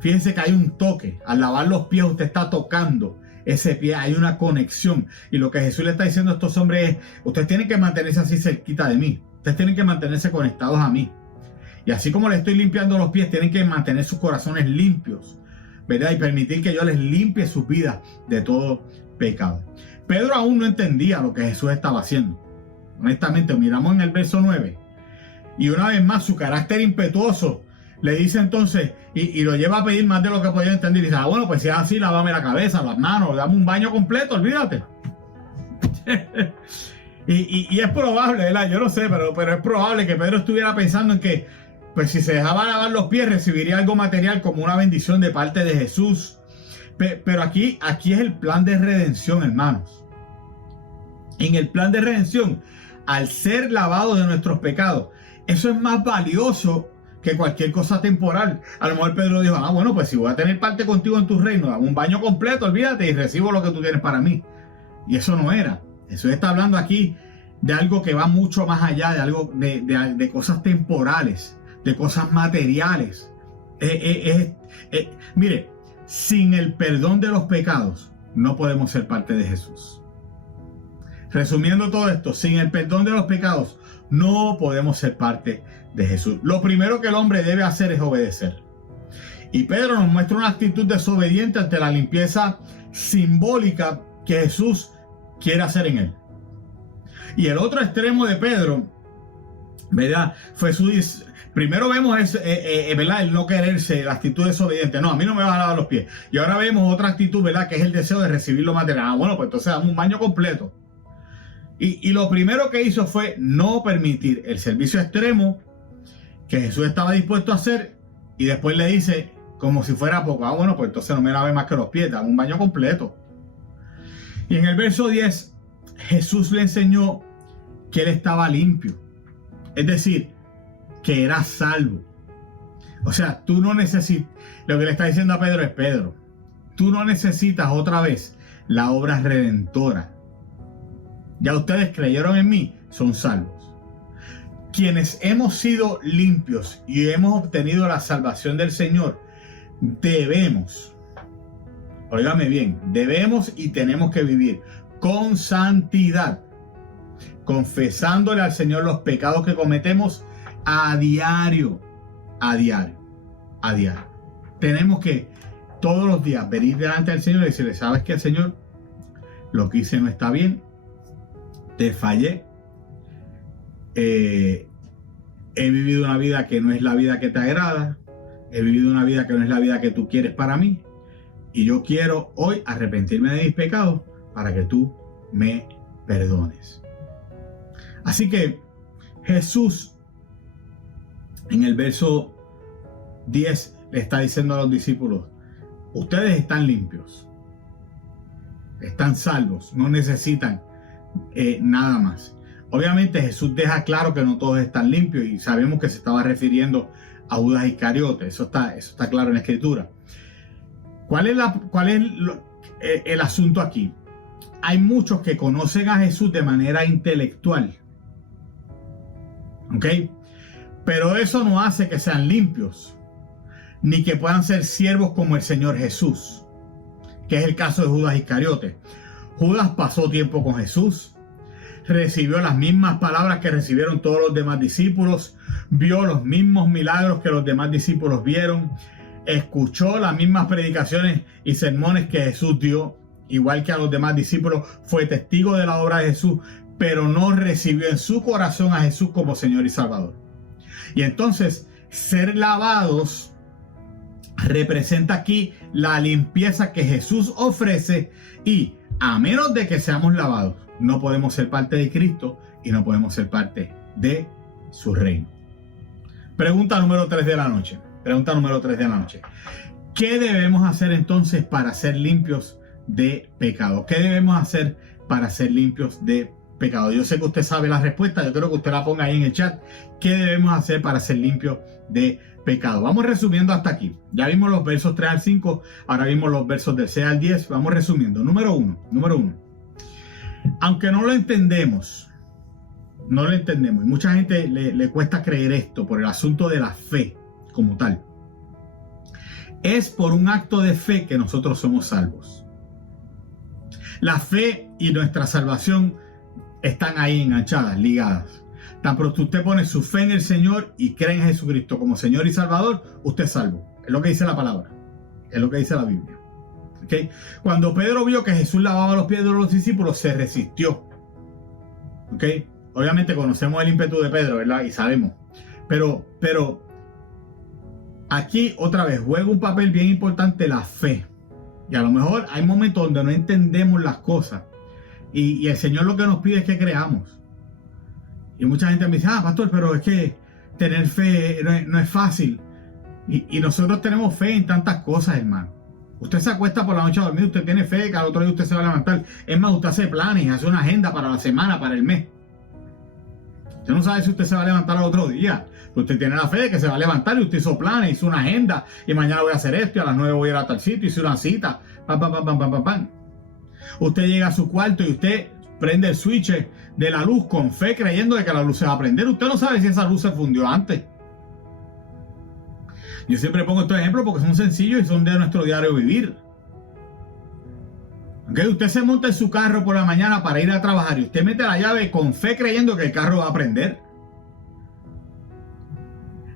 Fíjense que hay un toque. Al lavar los pies, usted está tocando ese pie. Hay una conexión. Y lo que Jesús le está diciendo a estos hombres es, ustedes tienen que mantenerse así cerquita de mí. Ustedes tienen que mantenerse conectados a mí. Y así como les estoy limpiando los pies, tienen que mantener sus corazones limpios, ¿verdad? Y permitir que yo les limpie sus vidas de todo pecado. Pedro aún no entendía lo que Jesús estaba haciendo. Honestamente, miramos en el verso 9. Y una vez más, su carácter impetuoso le dice entonces, y lo lleva a pedir más de lo que podía entender. Y dice, bueno, pues si es así, lávame la cabeza, las manos, dame un baño completo, olvídate. y es probable, ¿verdad? Yo no sé, pero es probable que Pedro estuviera pensando en que, pues si se dejaba lavar los pies, recibiría algo material como una bendición de parte de Jesús. Pero aquí es el plan de redención, hermanos. En el plan de redención, al ser lavados de nuestros pecados, eso es más valioso que cualquier cosa temporal. A lo mejor Pedro dijo, bueno, pues si voy a tener parte contigo en tu reino, dame un baño completo, olvídate, y recibo lo que tú tienes para mí. Y eso no era. Jesús está hablando aquí de algo que va mucho más allá, de algo de cosas temporales, de cosas materiales. Mire, sin el perdón de los pecados, no podemos ser parte de Jesús. Resumiendo todo esto, sin el perdón de los pecados, no podemos ser parte de Jesús. Lo primero que el hombre debe hacer es obedecer. Y Pedro nos muestra una actitud desobediente ante la limpieza simbólica que Jesús quiere hacer en él. Y el otro extremo de Pedro, ¿verdad?, fue primero vemos ¿verdad?, el no quererse, la actitud desobediente. No, a mí no me vas a lavar los pies. Y ahora vemos otra actitud, ¿verdad?, que es el deseo de recibir lo material. Bueno, pues entonces dame un baño completo. Y lo primero que hizo fue no permitir el servicio extremo que Jesús estaba dispuesto a hacer, y después le dice, como si fuera poco, bueno, pues entonces no me lave más que los pies, dame un baño completo. Y en el verso 10, Jesús le enseñó que él estaba limpio, es decir, que era salvo. O sea, tú no necesitas, lo que le está diciendo a Pedro es, Pedro, tú no necesitas otra vez la obra redentora. Ya ustedes creyeron en mí, son salvos. Quienes hemos sido limpios y hemos obtenido la salvación del Señor, debemos, óigame bien, debemos y tenemos que vivir con santidad, confesándole al Señor los pecados que cometemos a diario. Tenemos que todos los días venir delante del Señor y decirle, ¿sabes qué, Señor? Lo que hice no está bien, te fallé, he vivido una vida que no es la vida que te agrada, he vivido una vida que no es la vida que tú quieres para mí, y yo quiero hoy arrepentirme de mis pecados para que tú me perdones. Así que Jesús en el verso 10 le está diciendo a los discípulos, ustedes están limpios, están salvos, no necesitan nada más. Obviamente Jesús deja claro que no todos están limpios, y sabemos que se estaba refiriendo a Judas Iscariote. Eso está claro en la Escritura. ¿Cuál es el asunto aquí? Hay muchos que conocen a Jesús de manera intelectual, ¿ok? Pero eso no hace que sean limpios, ni que puedan ser siervos como el Señor Jesús, que es el caso de Judas Iscariote. Judas pasó tiempo con Jesús, recibió las mismas palabras que recibieron todos los demás discípulos, vio los mismos milagros que los demás discípulos vieron, escuchó las mismas predicaciones y sermones que Jesús dio, igual que a los demás discípulos, fue testigo de la obra de Jesús, pero no recibió en su corazón a Jesús como Señor y Salvador. Y entonces, ser lavados representa aquí la limpieza que Jesús ofrece, y a menos de que seamos lavados, no podemos ser parte de Cristo y no podemos ser parte de su reino. Pregunta número 3 de la noche. Pregunta número 3 de la noche. ¿Qué debemos hacer entonces para ser limpios de pecado? ¿Qué debemos hacer para ser limpios de pecado? Yo sé que usted sabe la respuesta, yo creo que usted la ponga ahí en el chat. ¿Qué debemos hacer para ser limpios de pecado? Vamos resumiendo hasta aquí. Ya vimos los versos 3 al 5, ahora vimos los versos del 6 al 10. Vamos resumiendo. Número uno. Aunque no lo entendemos, y mucha gente le cuesta creer esto por el asunto de la fe como tal. Es por un acto de fe que nosotros somos salvos. La fe y nuestra salvación están ahí enganchadas, ligadas. Tan pronto usted pone su fe en el Señor y cree en Jesucristo como Señor y Salvador, usted es salvo. Es lo que dice la palabra. Es lo que dice la Biblia. ¿Okay? Cuando Pedro vio que Jesús lavaba los pies de los discípulos, se resistió. ¿Okay? Obviamente conocemos el ímpetu de Pedro, ¿verdad? Y sabemos. Pero aquí otra vez juega un papel bien importante la fe. Y a lo mejor hay momentos donde no entendemos las cosas. Y el Señor lo que nos pide es que creamos. Y mucha gente me dice, pastor, pero es que tener fe no es fácil. Y nosotros tenemos fe en tantas cosas, hermano. Usted se acuesta por la noche a dormir, usted tiene fe que al otro día usted se va a levantar. Es más, usted hace planes, hace una agenda para la semana, para el mes. Usted no sabe si usted se va a levantar al otro día. Pero usted tiene la fe de que se va a levantar y usted hizo planes, hizo una agenda. Y mañana voy a hacer esto y a las 9 voy a ir a tal sitio, hice una cita. Pam. Usted llega a su cuarto y usted prende el switch de la luz con fe, creyendo de que la luz se va a prender. Usted no sabe si esa luz se fundió antes. Yo siempre pongo estos ejemplos porque son sencillos y son de nuestro diario vivir. ¿Okay? Usted se monta en su carro por la mañana para ir a trabajar y usted mete la llave con fe creyendo que el carro va a prender.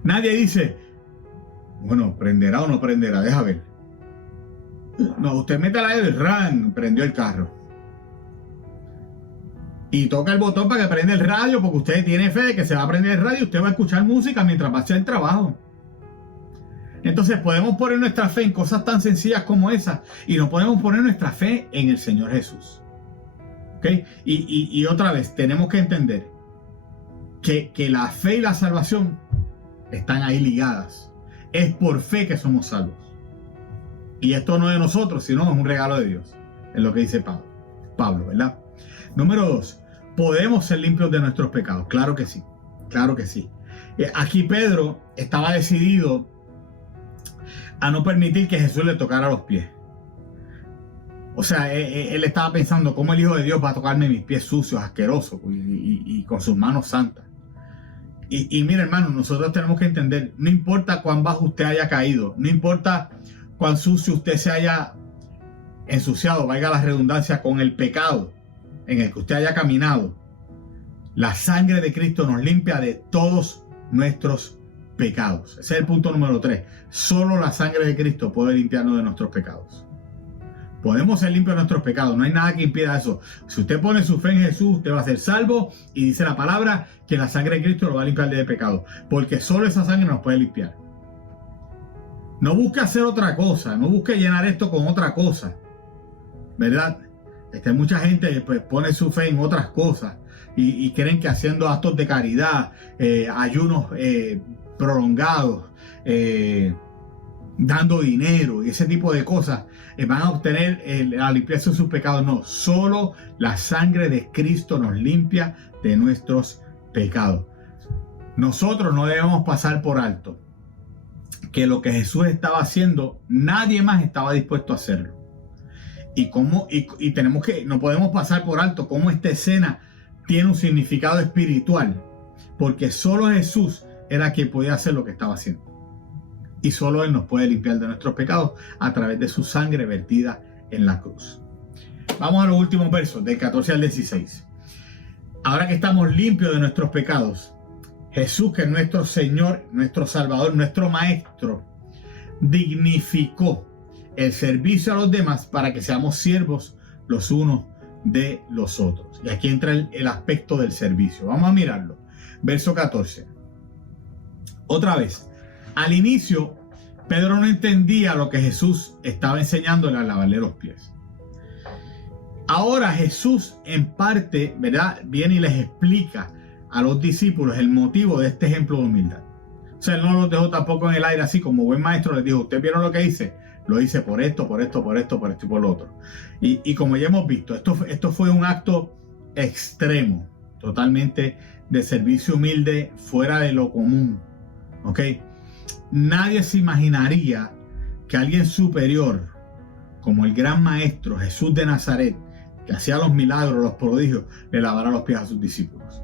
Nadie dice, bueno, prenderá o no prenderá, deja ver. No, usted mete la llave y ¡ran! Prendió el carro. Y toca el botón para que prenda el radio porque usted tiene fe de que se va a prender el radio y usted va a escuchar música mientras va a hacer el trabajo. Entonces podemos poner nuestra fe en cosas tan sencillas como esas y no podemos poner nuestra fe en el Señor Jesús. ¿Okay? Y otra vez tenemos que entender que la fe y la salvación están ahí ligadas. Es por fe que somos salvos. Y esto no es de nosotros, sino es un regalo de Dios. Es lo que dice Pablo, ¿verdad? Número 2. ¿Podemos ser limpios de nuestros pecados? Claro que sí. Claro que sí. Aquí Pedro estaba decidido a no permitir que Jesús le tocara los pies. O sea, él estaba pensando, ¿cómo el Hijo de Dios va a tocarme mis pies sucios, asquerosos y con sus manos santas? Y mira, hermano, nosotros tenemos que entender, no importa cuán bajo usted haya caído, no importa cuán sucio usted se haya ensuciado, valga la redundancia, con el pecado en el que usted haya caminado, la sangre de Cristo nos limpia de todos nuestros pecados. Ese es el punto número 3. Solo la sangre de Cristo puede limpiarnos de nuestros pecados. Podemos ser limpios de nuestros pecados. No hay nada que impida eso. Si usted pone su fe en Jesús, usted va a ser salvo. Y dice la palabra que la sangre de Cristo lo va a limpiar de pecado. Porque solo esa sangre nos puede limpiar. No busque hacer otra cosa. No busque llenar esto con otra cosa. ¿Verdad? Mucha gente pues, pone su fe en otras cosas. Y creen que haciendo actos de caridad, ayunos prolongados, dando dinero y ese tipo de cosas, van a obtener la limpieza de sus pecados. No, solo la sangre de Cristo nos limpia de nuestros pecados. Nosotros no debemos pasar por alto que lo que Jesús estaba haciendo, nadie más estaba dispuesto a hacerlo. Y tenemos que, no podemos pasar por alto cómo esta escena tiene un significado espiritual, porque solo Jesús era quien podía hacer lo que estaba haciendo. Y solo Él nos puede limpiar de nuestros pecados a través de su sangre vertida en la cruz. Vamos a los últimos versos, del 14 al 16. Ahora que estamos limpios de nuestros pecados, Jesús, que es nuestro Señor, nuestro Salvador, nuestro Maestro, dignificó el servicio a los demás para que seamos siervos los unos de los otros. Y aquí entra el aspecto del servicio. Vamos a mirarlo. Verso 14. Otra vez. Al inicio, Pedro no entendía lo que Jesús estaba enseñándole al lavarle los pies. Ahora Jesús en parte, ¿verdad?, viene y les explica a los discípulos el motivo de este ejemplo de humildad. O sea, él no los dejó tampoco en el aire así, como buen maestro les dijo, ¿ustedes vieron lo que hice? Lo hice por esto, por esto, por esto, por esto y por lo otro. Y como ya hemos visto, esto fue un acto extremo, totalmente de servicio humilde, fuera de lo común. ¿Ok? Nadie se imaginaría que alguien superior, como el gran maestro Jesús de Nazaret, que hacía los milagros, los prodigios, le lavara los pies a sus discípulos.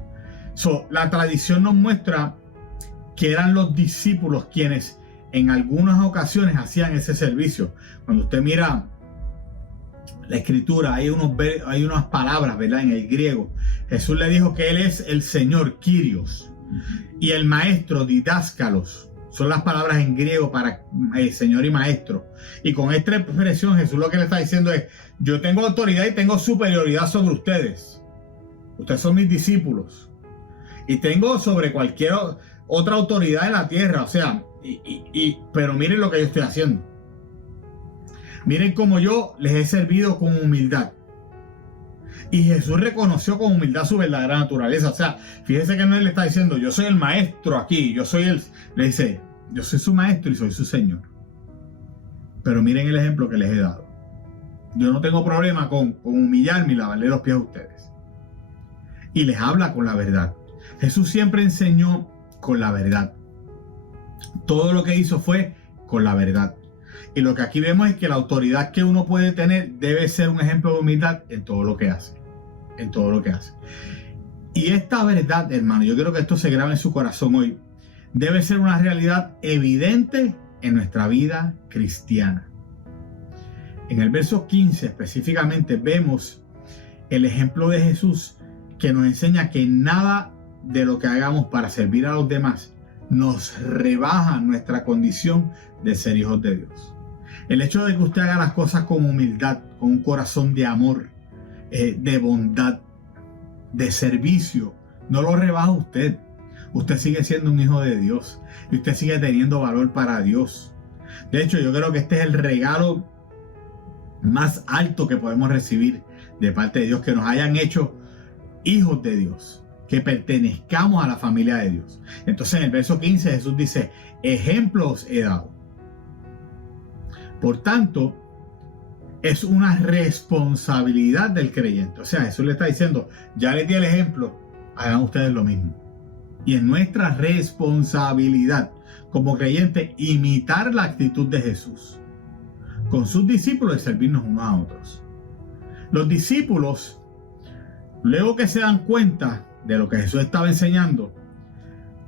La tradición nos muestra que eran los discípulos quienes en algunas ocasiones hacían ese servicio. Cuando usted mira la escritura, hay unas palabras, ¿verdad? En el griego. Jesús le dijo que Él es el Señor, Kyrios, y el Maestro, Didáscalos. Son las palabras en griego para Señor y Maestro. Y con esta expresión Jesús lo que le está diciendo es, yo tengo autoridad y tengo superioridad sobre ustedes. Ustedes son mis discípulos. Y tengo sobre cualquier otra autoridad en la tierra. O sea, pero miren lo que yo estoy haciendo. Miren cómo yo les he servido con humildad. Y Jesús reconoció con humildad su verdadera naturaleza. O sea, fíjese que no le está diciendo, yo soy el maestro aquí, yo soy el... Le dice, yo soy su maestro y soy su Señor. Pero miren el ejemplo que les he dado. Yo no tengo problema con humillarme y lavarle los pies a ustedes. Y les habla con la verdad. Jesús siempre enseñó con la verdad. Todo lo que hizo fue con la verdad. Y lo que aquí vemos es que la autoridad que uno puede tener debe ser un ejemplo de humildad en todo lo que hace. En todo lo que hace. Y esta verdad, hermano, yo quiero que esto se grabe en su corazón hoy, debe ser una realidad evidente en nuestra vida cristiana. En el verso 15 específicamente vemos el ejemplo de Jesús que nos enseña que nada de lo que hagamos para servir a los demás nos rebaja nuestra condición de ser hijos de Dios. El hecho de que usted haga las cosas con humildad, con un corazón de amor, de bondad, de servicio, no lo rebaja usted. Usted sigue siendo un hijo de Dios y usted sigue teniendo valor para Dios. De hecho, yo creo que este es el regalo más alto que podemos recibir de parte de Dios, que nos hayan hecho hijos de Dios, que pertenezcamos a la familia de Dios. Entonces en el verso 15 Jesús dice, ejemplos he dado. Por tanto, es una responsabilidad del creyente. O sea, Jesús le está diciendo, ya les di el ejemplo, hagan ustedes lo mismo. Y es nuestra responsabilidad como creyentes imitar la actitud de Jesús con sus discípulos y servirnos unos a otros. Los discípulos, luego que se dan cuenta de lo que Jesús estaba enseñando,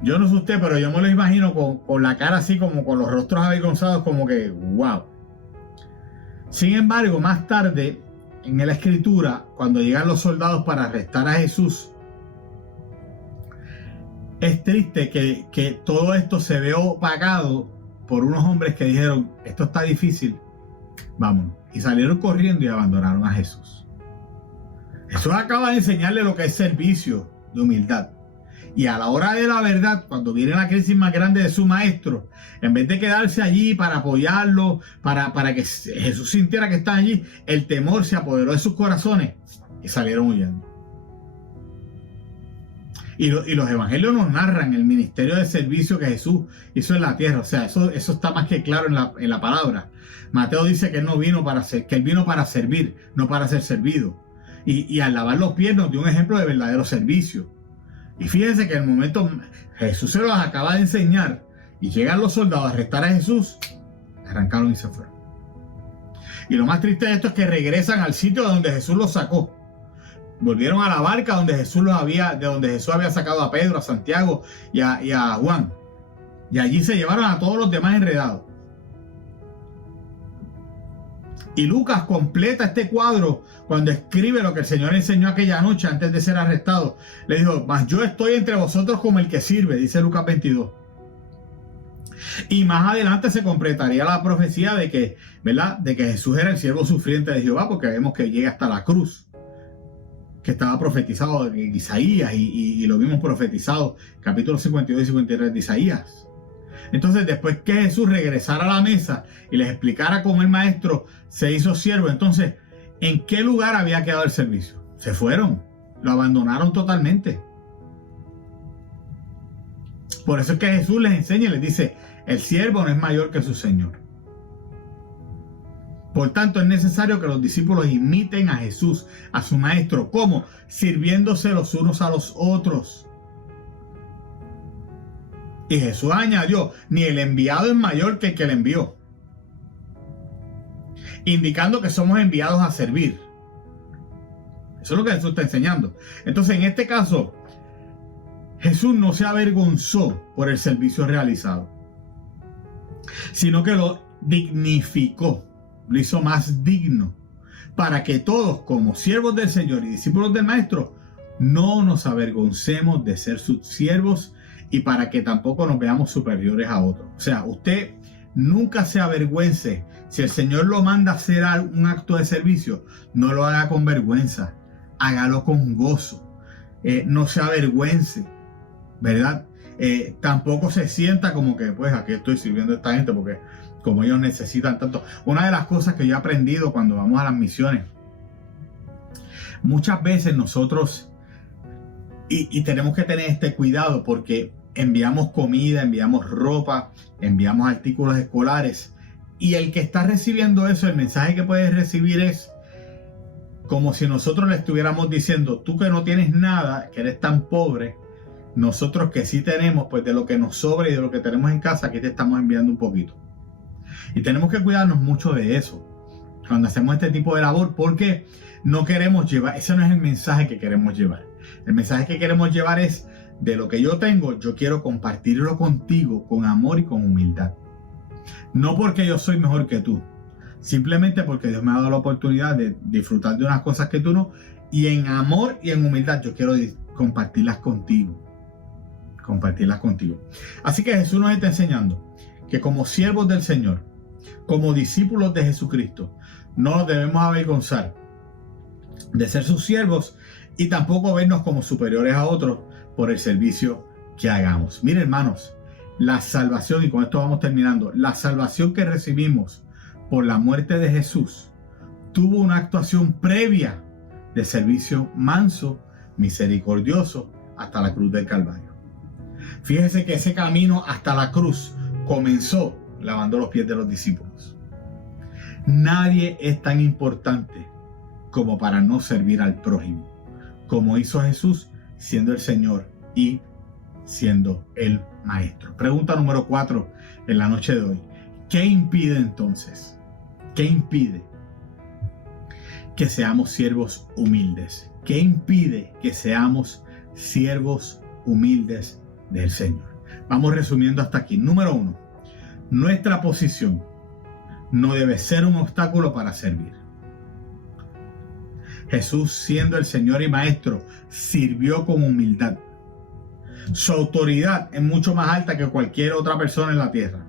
yo no sé usted, pero yo me lo imagino con la cara así, como con los rostros avergonzados, como que wow. Sin embargo, más tarde en la escritura, cuando llegan los soldados para arrestar a Jesús, es triste que todo esto se ve opacado por unos hombres que dijeron, esto está difícil, vámonos. Y salieron corriendo y abandonaron a Jesús. Jesús acaba de enseñarle lo que es servicio de humildad. Y a la hora de la verdad, cuando viene la crisis más grande de su maestro, en vez de quedarse allí para apoyarlo, para que Jesús sintiera que está allí, el temor se apoderó de sus corazones y salieron huyendo. Y los evangelios nos narran el ministerio de servicio que Jesús hizo en la tierra. O sea, eso está más que claro en la palabra. Mateo dice que él vino para servir, no para ser servido. Y al lavar los pies nos dio un ejemplo de verdadero servicio. Y fíjense que en el momento Jesús se los acaba de enseñar y llegan los soldados a arrestar a Jesús, arrancaron y se fueron. Y lo más triste de esto es que regresan al sitio de donde Jesús los sacó. Volvieron a la barca de donde Jesús había sacado a Pedro, a Santiago y a Juan. Y allí se llevaron a todos los demás enredados. Y Lucas completa este cuadro cuando escribe lo que el Señor enseñó aquella noche antes de ser arrestado. Le dijo, mas yo estoy entre vosotros como el que sirve, dice Lucas 22. Y más adelante se completaría la profecía de que, ¿verdad?, de que Jesús era el siervo sufriente de Jehová, porque vemos que llega hasta la cruz, que estaba profetizado en Isaías y lo vimos profetizado, capítulos 52 y 53 de Isaías. Entonces, después que Jesús regresara a la mesa y les explicara cómo el maestro se hizo siervo, entonces, ¿en qué lugar había quedado el servicio? Se fueron, lo abandonaron totalmente. Por eso es que Jesús les enseña y les dice, el siervo no es mayor que su Señor. Por tanto, es necesario que los discípulos imiten a Jesús, a su maestro. ¿Cómo? Sirviéndose los unos a los otros. Y Jesús añadió, ni el enviado es mayor que el que le envió. Indicando que somos enviados a servir. Eso es lo que Jesús está enseñando. Entonces, en este caso, Jesús no se avergonzó por el servicio realizado, sino que lo dignificó, lo hizo más digno, para que todos, como siervos del Señor y discípulos del Maestro, no nos avergoncemos de ser sus siervos y para que tampoco nos veamos superiores a otros. O sea, usted nunca se avergüence. Si el Señor lo manda a hacer un acto de servicio, no lo haga con vergüenza, hágalo con gozo. No se avergüence, ¿verdad? Tampoco se sienta como que, pues, aquí estoy sirviendo a esta gente porque como ellos necesitan tanto. Una de las cosas que yo he aprendido cuando vamos a las misiones, muchas veces nosotros, y tenemos que tener este cuidado porque enviamos comida, enviamos ropa, enviamos artículos escolares, y el que está recibiendo eso, el mensaje que puede recibir es como si nosotros le estuviéramos diciendo, tú que no tienes nada, que eres tan pobre, nosotros que sí tenemos, pues de lo que nos sobra y de lo que tenemos en casa, aquí te estamos enviando un poquito. Y tenemos que cuidarnos mucho de eso cuando hacemos este tipo de labor, porque no queremos llevar, ese no es el mensaje que queremos llevar. El mensaje que queremos llevar es, de lo que yo tengo, yo quiero compartirlo contigo con amor y con humildad. No porque yo soy mejor que tú, simplemente porque Dios me ha dado la oportunidad de disfrutar de unas cosas que tú no, y en amor y en humildad yo quiero compartirlas contigo. Así que Jesús nos está enseñando que como siervos del Señor, como discípulos de Jesucristo, no nos debemos avergonzar de ser sus siervos y tampoco vernos como superiores a otros por el servicio que hagamos. Miren, hermanos, la salvación, y con esto vamos terminando, la salvación que recibimos por la muerte de Jesús tuvo una actuación previa de servicio manso, misericordioso, hasta la cruz del Calvario. Fíjese que ese camino hasta la cruz comenzó lavando los pies de los discípulos. Nadie es tan importante como para no servir al prójimo, como hizo Jesús siendo el Señor y siendo el Maestro. Pregunta número 4 en la noche de hoy. ¿Qué impide entonces? ¿Qué impide que seamos siervos humildes? ¿Qué impide que seamos siervos humildes del Señor? Vamos resumiendo hasta aquí. Número 1. Nuestra posición no debe ser un obstáculo para servir. Jesús, siendo el Señor y Maestro, sirvió con humildad. Su autoridad es mucho más alta que cualquier otra persona en la tierra.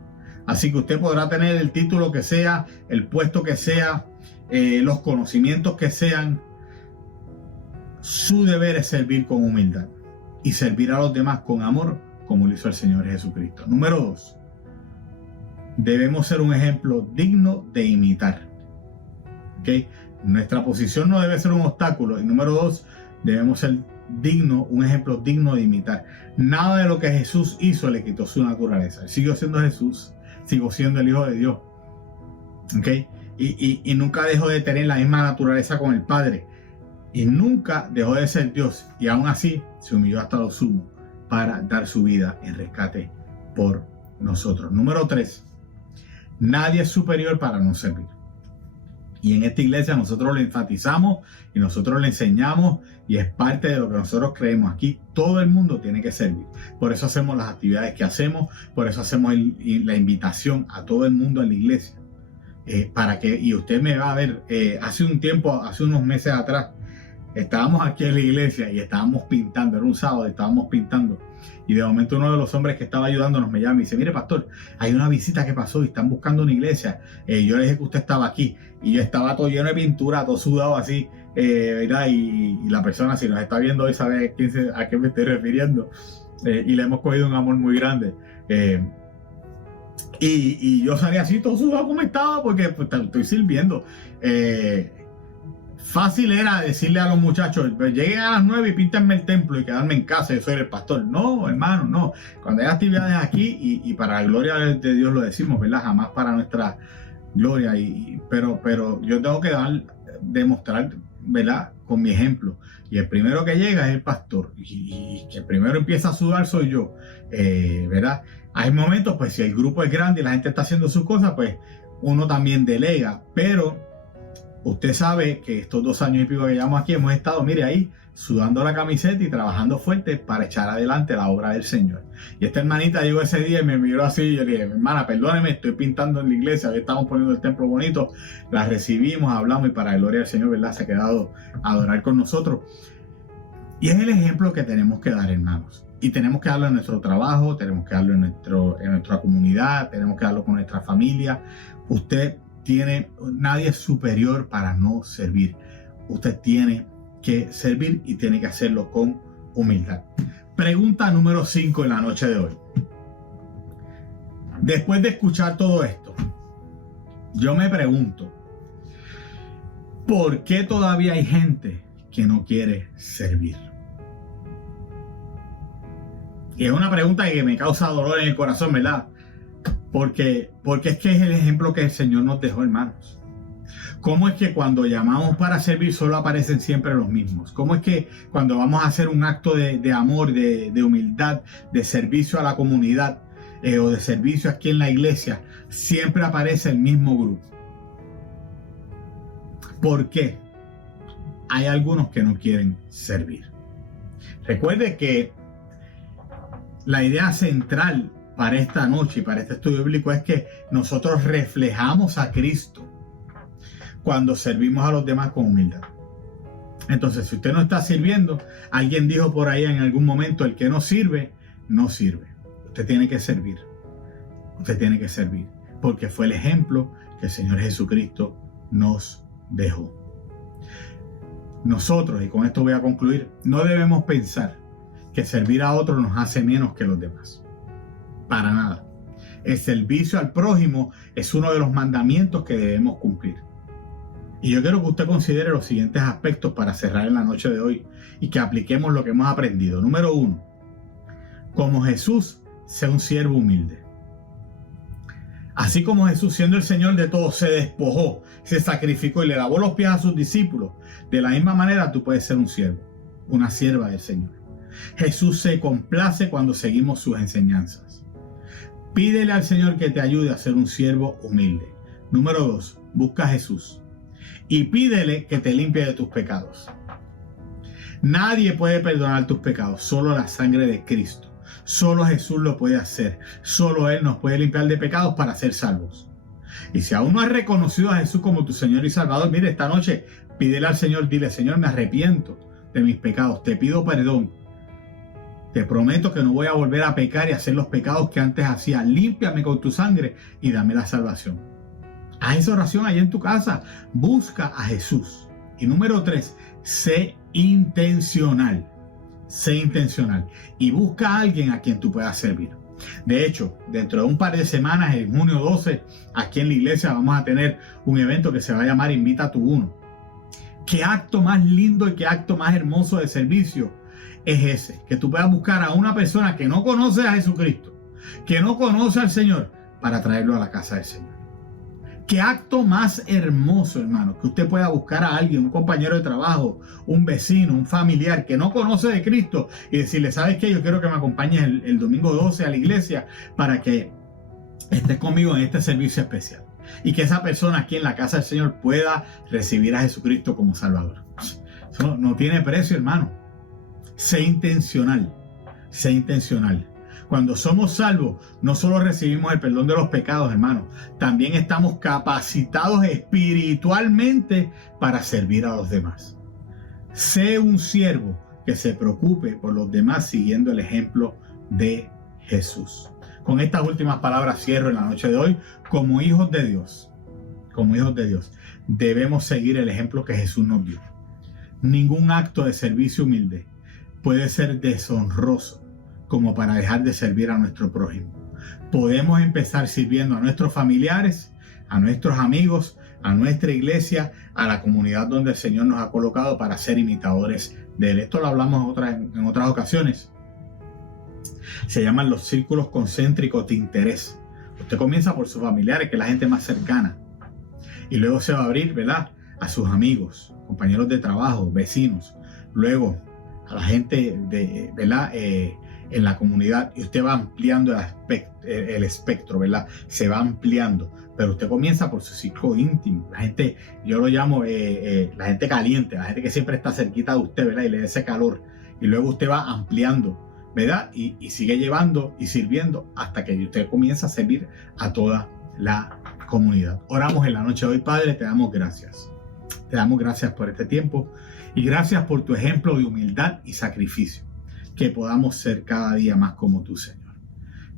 Así que usted podrá tener el título que sea, el puesto que sea, los conocimientos que sean. Su deber es servir con humildad y servir a los demás con amor, como lo hizo el Señor Jesucristo. Número 2. Debemos ser un ejemplo digno de imitar. ¿Okay? Nuestra posición no debe ser un obstáculo. Y número 2, debemos ser un ejemplo digno de imitar. Nada de lo que Jesús hizo le quitó su naturaleza. Él siguió siendo Jesús, siguió siendo el Hijo de Dios. ¿Okay? Y nunca dejó de tener la misma naturaleza con el Padre. Y nunca dejó de ser Dios. Y aún así se humilló hasta lo sumo para dar su vida en rescate por nosotros. Número 3. Nadie es superior para no servir. Y en esta iglesia nosotros le enfatizamos y nosotros le enseñamos, y es parte de lo que nosotros creemos. Aquí todo el mundo tiene que servir. Por eso hacemos las actividades que hacemos, por eso hacemos la invitación a todo el mundo en la iglesia. Y usted me va a ver, hace un tiempo, hace unos meses atrás, estábamos aquí en la iglesia y estábamos pintando, era un sábado, estábamos pintando. Y de momento uno de los hombres que estaba ayudándonos me llama y dice: mire, pastor, hay una visita que pasó y están buscando una iglesia. Yo le dije que usted estaba aquí. Y yo estaba todo lleno de pintura, todo sudado así, ¿verdad? Y la persona, si nos está viendo hoy, sabe a qué me estoy refiriendo. Y le hemos cogido un amor muy grande. Y yo salí así todo sudado como estaba, porque pues, estoy sirviendo. Fácil era decirle a los muchachos, pues lleguen a las 9 y píntenme el templo y quedarme en casa, yo soy el pastor. No, hermano, no. Cuando hay actividades aquí, y para la gloria de Dios lo decimos, ¿verdad? Jamás para nuestra gloria. Pero yo tengo que demostrar, ¿verdad? Con mi ejemplo. Y el primero que llega es el pastor. Y que el primero empieza a sudar soy yo, ¿verdad? Hay momentos, pues si el grupo es grande y la gente está haciendo sus cosas, pues uno también delega. Pero usted sabe que estos 2 años y pico que llevamos aquí hemos estado, mire ahí, sudando la camiseta y trabajando fuerte para echar adelante la obra del Señor. Y esta hermanita llegó ese día y me miró así y yo le dije, hermana, perdóneme, estoy pintando en la iglesia, hoy estamos poniendo el templo bonito. La recibimos, hablamos y para la gloria del Señor, ¿verdad? Se ha quedado a adorar con nosotros. Y es el ejemplo que tenemos que dar, hermanos. Y tenemos que darlo en nuestro trabajo, tenemos que darlo en nuestra comunidad, tenemos que darlo con nuestra familia. Nadie es superior para no servir. Usted tiene que servir y tiene que hacerlo con humildad. Pregunta número 5 en la noche de hoy. Después de escuchar todo esto, yo me pregunto, ¿por qué todavía hay gente que no quiere servir? Y es una pregunta que me causa dolor en el corazón, ¿verdad? Porque es que es el ejemplo que el Señor nos dejó, hermanos. ¿Cómo es que cuando llamamos para servir solo aparecen siempre los mismos? ¿Cómo es que cuando vamos a hacer un acto de amor, de humildad, de servicio a la comunidad o de servicio aquí en la iglesia, siempre aparece el mismo grupo? ¿Por qué? Hay algunos que no quieren servir. Recuerde que la idea central para esta noche y para este estudio bíblico es que nosotros reflejamos a Cristo cuando servimos a los demás con humildad. Entonces, si usted no está sirviendo, alguien dijo por ahí en algún momento, el que no sirve, no sirve. Usted tiene que servir. Usted tiene que servir. Porque fue el ejemplo que el Señor Jesucristo nos dejó. Nosotros, y con esto voy a concluir, no debemos pensar que servir a otros nos hace menos que los demás. Para nada. El servicio al prójimo es uno de los mandamientos que debemos cumplir. Y yo quiero que usted considere los siguientes aspectos para cerrar en la noche de hoy y que apliquemos lo que hemos aprendido. Número 1. Como Jesús, sea un siervo humilde. Así como Jesús, siendo el Señor de todos, se despojó, se sacrificó y le lavó los pies a sus discípulos, de la misma manera tú puedes ser un siervo, una sierva del Señor. Jesús se complace cuando seguimos sus enseñanzas. Pídele al Señor que te ayude a ser un siervo humilde. Número 2. Busca a Jesús y pídele que te limpie de tus pecados. Nadie puede perdonar tus pecados, solo la sangre de Cristo. Solo Jesús lo puede hacer. Solo Él nos puede limpiar de pecados para ser salvos. Y si aún no has reconocido a Jesús como tu Señor y Salvador, mire, esta noche pídele al Señor, dile, Señor, me arrepiento de mis pecados, te pido perdón. Te prometo que no voy a volver a pecar y hacer los pecados que antes hacía. Límpiame con tu sangre y dame la salvación. Haz esa oración allá en tu casa. Busca a Jesús. Y número 3, sé intencional. Sé intencional. Y busca a alguien a quien tú puedas servir. De hecho, dentro de un par de semanas, en junio 12, aquí en la iglesia vamos a tener un evento que se va a llamar Invita a tu Uno. ¿Qué acto más lindo y qué acto más hermoso de servicio es ese? Que tú puedas buscar a una persona que no conoce a Jesucristo, que no conoce al Señor, para traerlo a la casa del Señor. Qué acto más hermoso, hermano, que usted pueda buscar a alguien, un compañero de trabajo, un vecino, un familiar que no conoce de Cristo y decirle, ¿sabes qué? Yo quiero que me acompañes el domingo 12 a la iglesia para que estés conmigo en este servicio especial. Y que esa persona aquí en la casa del Señor pueda recibir a Jesucristo como Salvador. Eso no tiene precio, hermano. Sé intencional. Sé intencional. Cuando somos salvos, no solo recibimos el perdón de los pecados, hermano, también estamos capacitados espiritualmente para servir a los demás. Sé un siervo que se preocupe por los demás siguiendo el ejemplo de Jesús. Con estas últimas palabras cierro en la noche de hoy. Como hijos de Dios, debemos seguir el ejemplo que Jesús nos dio. Ningún acto de servicio humilde puede ser deshonroso como para dejar de servir a nuestro prójimo. Podemos empezar sirviendo a nuestros familiares, a nuestros amigos, a nuestra iglesia, a la comunidad donde el Señor nos ha colocado para ser imitadores de Él. Esto lo hablamos en otras ocasiones. Se llaman los círculos concéntricos de interés. Usted comienza por sus familiares, que es la gente más cercana, y luego se va a abrir, ¿verdad?, a sus amigos, compañeros de trabajo, vecinos, luego a la gente de, ¿verdad?, en la comunidad, y usted va ampliando el espectro, ¿verdad? Se va ampliando, pero usted comienza por su círculo íntimo, la gente, yo lo llamo la gente caliente, la gente que siempre está cerquita de usted, ¿verdad?, y le da ese calor, y luego usted va ampliando, ¿verdad?, y sigue llevando y sirviendo hasta que usted comienza a servir a toda la comunidad. Oramos en la noche de hoy. Padre, te damos gracias. Te damos gracias por este tiempo y gracias por tu ejemplo de humildad y sacrificio. Que podamos ser cada día más como tú, Señor.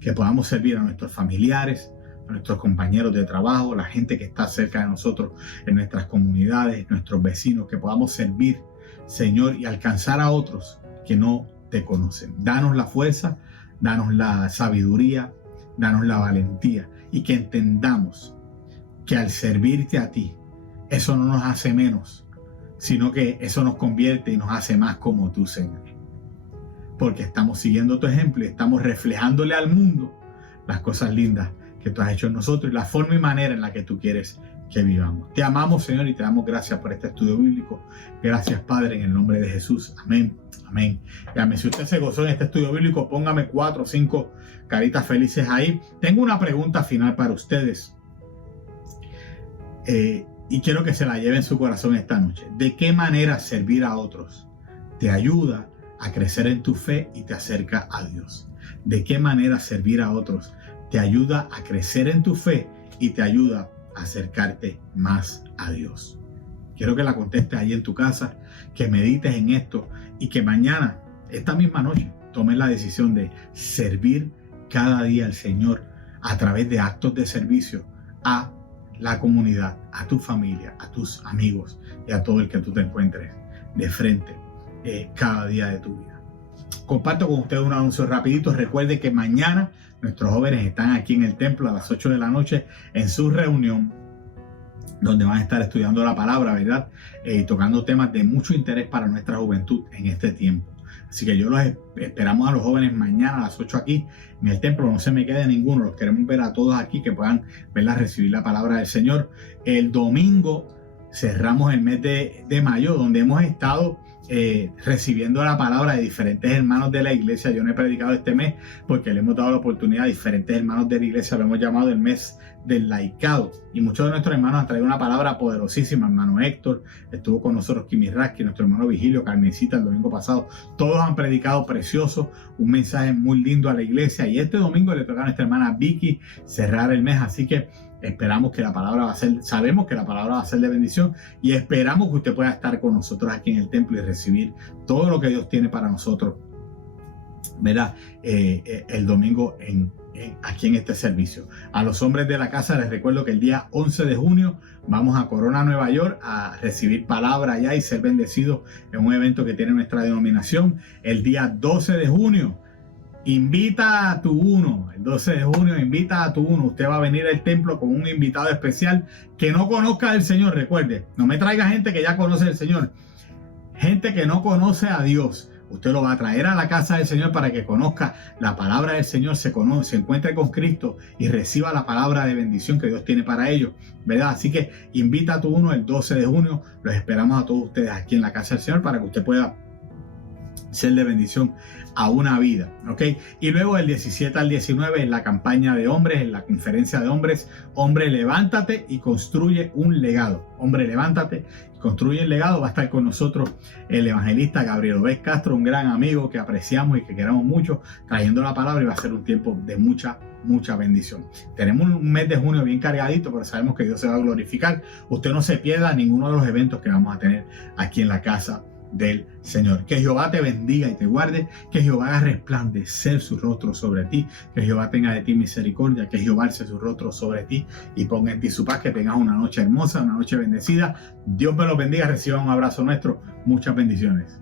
Que podamos servir a nuestros familiares, a nuestros compañeros de trabajo, la gente que está cerca de nosotros en nuestras comunidades, nuestros vecinos. Que podamos servir, Señor, y alcanzar a otros que no te conocen. Danos la fuerza, danos la sabiduría, danos la valentía y que entendamos que al servirte a ti, eso no nos hace menos, sino que eso nos convierte y nos hace más como tú, Señor. Porque estamos siguiendo tu ejemplo y estamos reflejándole al mundo las cosas lindas que tú has hecho en nosotros y la forma y manera en la que tú quieres que vivamos. Te amamos, Señor, y te damos gracias por este estudio bíblico. Gracias, Padre, en el nombre de Jesús. Amén. Amén. Y amén. Si usted se gozó en este estudio bíblico, póngame 4 o 5 caritas felices ahí. Tengo una pregunta final para ustedes. Y quiero que se la lleve en su corazón esta noche. ¿De qué manera servir a otros te ayuda a crecer en tu fe y te acerca a Dios? ¿De qué manera servir a otros te ayuda a crecer en tu fe y te ayuda a acercarte más a Dios? Quiero que la contestes ahí en tu casa, que medites en esto y que mañana, esta misma noche, tomes la decisión de servir cada día al Señor a través de actos de servicio a la comunidad, a tu familia, a tus amigos y a todo el que tú te encuentres de frente cada día de tu vida. Comparto con ustedes un anuncio rapidito. Recuerde que mañana nuestros jóvenes están aquí en el templo a las 8 de la noche en su reunión, donde van a estar estudiando la palabra, ¿verdad? Y tocando temas de mucho interés para nuestra juventud en este tiempo. Así que yo los esperamos a los jóvenes mañana a las 8 aquí en el templo. No se me quede ninguno. Los queremos ver a todos aquí, que puedan, ¿verdad?, recibir la palabra del Señor. El domingo cerramos el mes de mayo, donde hemos estado recibiendo la palabra de diferentes hermanos de la iglesia. Yo no he predicado este mes porque le hemos dado la oportunidad a diferentes hermanos de la iglesia. Lo hemos llamado el mes del laicado, y muchos de nuestros hermanos han traído una palabra poderosísima. Hermano Héctor estuvo con nosotros, Kimi Rasky, nuestro hermano Vigilio, Carmencita el domingo pasado. Todos han predicado precioso, un mensaje muy lindo a la iglesia, y este domingo le toca a nuestra hermana Vicky cerrar el mes. Así que esperamos que la palabra va a ser, sabemos que la palabra va a ser de bendición, y esperamos que usted pueda estar con nosotros aquí en el templo y recibir todo lo que Dios tiene para nosotros, ¿verdad? El domingo aquí en este servicio. A los hombres de la casa les recuerdo que el día 11 de junio vamos a Corona, Nueva York, a recibir palabra allá y ser bendecidos en un evento que tiene nuestra denominación. El día 12 de junio invita a tu uno. El 12 de junio invita a tu uno. Usted va a venir al templo con un invitado especial que no conozca al Señor. Recuerde, no me traiga gente que ya conoce al Señor, gente que no conoce a Dios. Usted lo va a traer a la casa del Señor para que conozca la palabra del Señor, se encuentre con Cristo y reciba la palabra de bendición que Dios tiene para ellos, ¿verdad? Así que invita a tu uno el 12 de junio. Los esperamos a todos ustedes aquí en la casa del Señor para que usted pueda ser de bendición a una vida, ¿ok? Y luego del 17 al 19 en la campaña de hombres, en la conferencia de hombres, hombre, levántate y construye un legado. Hombre, levántate y construye un legado. Va a estar con nosotros el evangelista Gabriel Obed Castro, un gran amigo que apreciamos y que queremos mucho, trayendo la palabra, y va a ser un tiempo de mucha bendición. Tenemos un mes de junio bien cargadito, pero sabemos que Dios se va a glorificar. Usted no se pierda ninguno de los eventos que vamos a tener aquí en la casa del Señor. Que Jehová te bendiga y te guarde, que Jehová haga resplandecer su rostro sobre ti, que Jehová tenga de ti misericordia, que Jehová alce su rostro sobre ti y ponga en ti su paz. Que tengas una noche hermosa, una noche bendecida. Dios me los bendiga. Reciban un abrazo nuestro. Muchas bendiciones.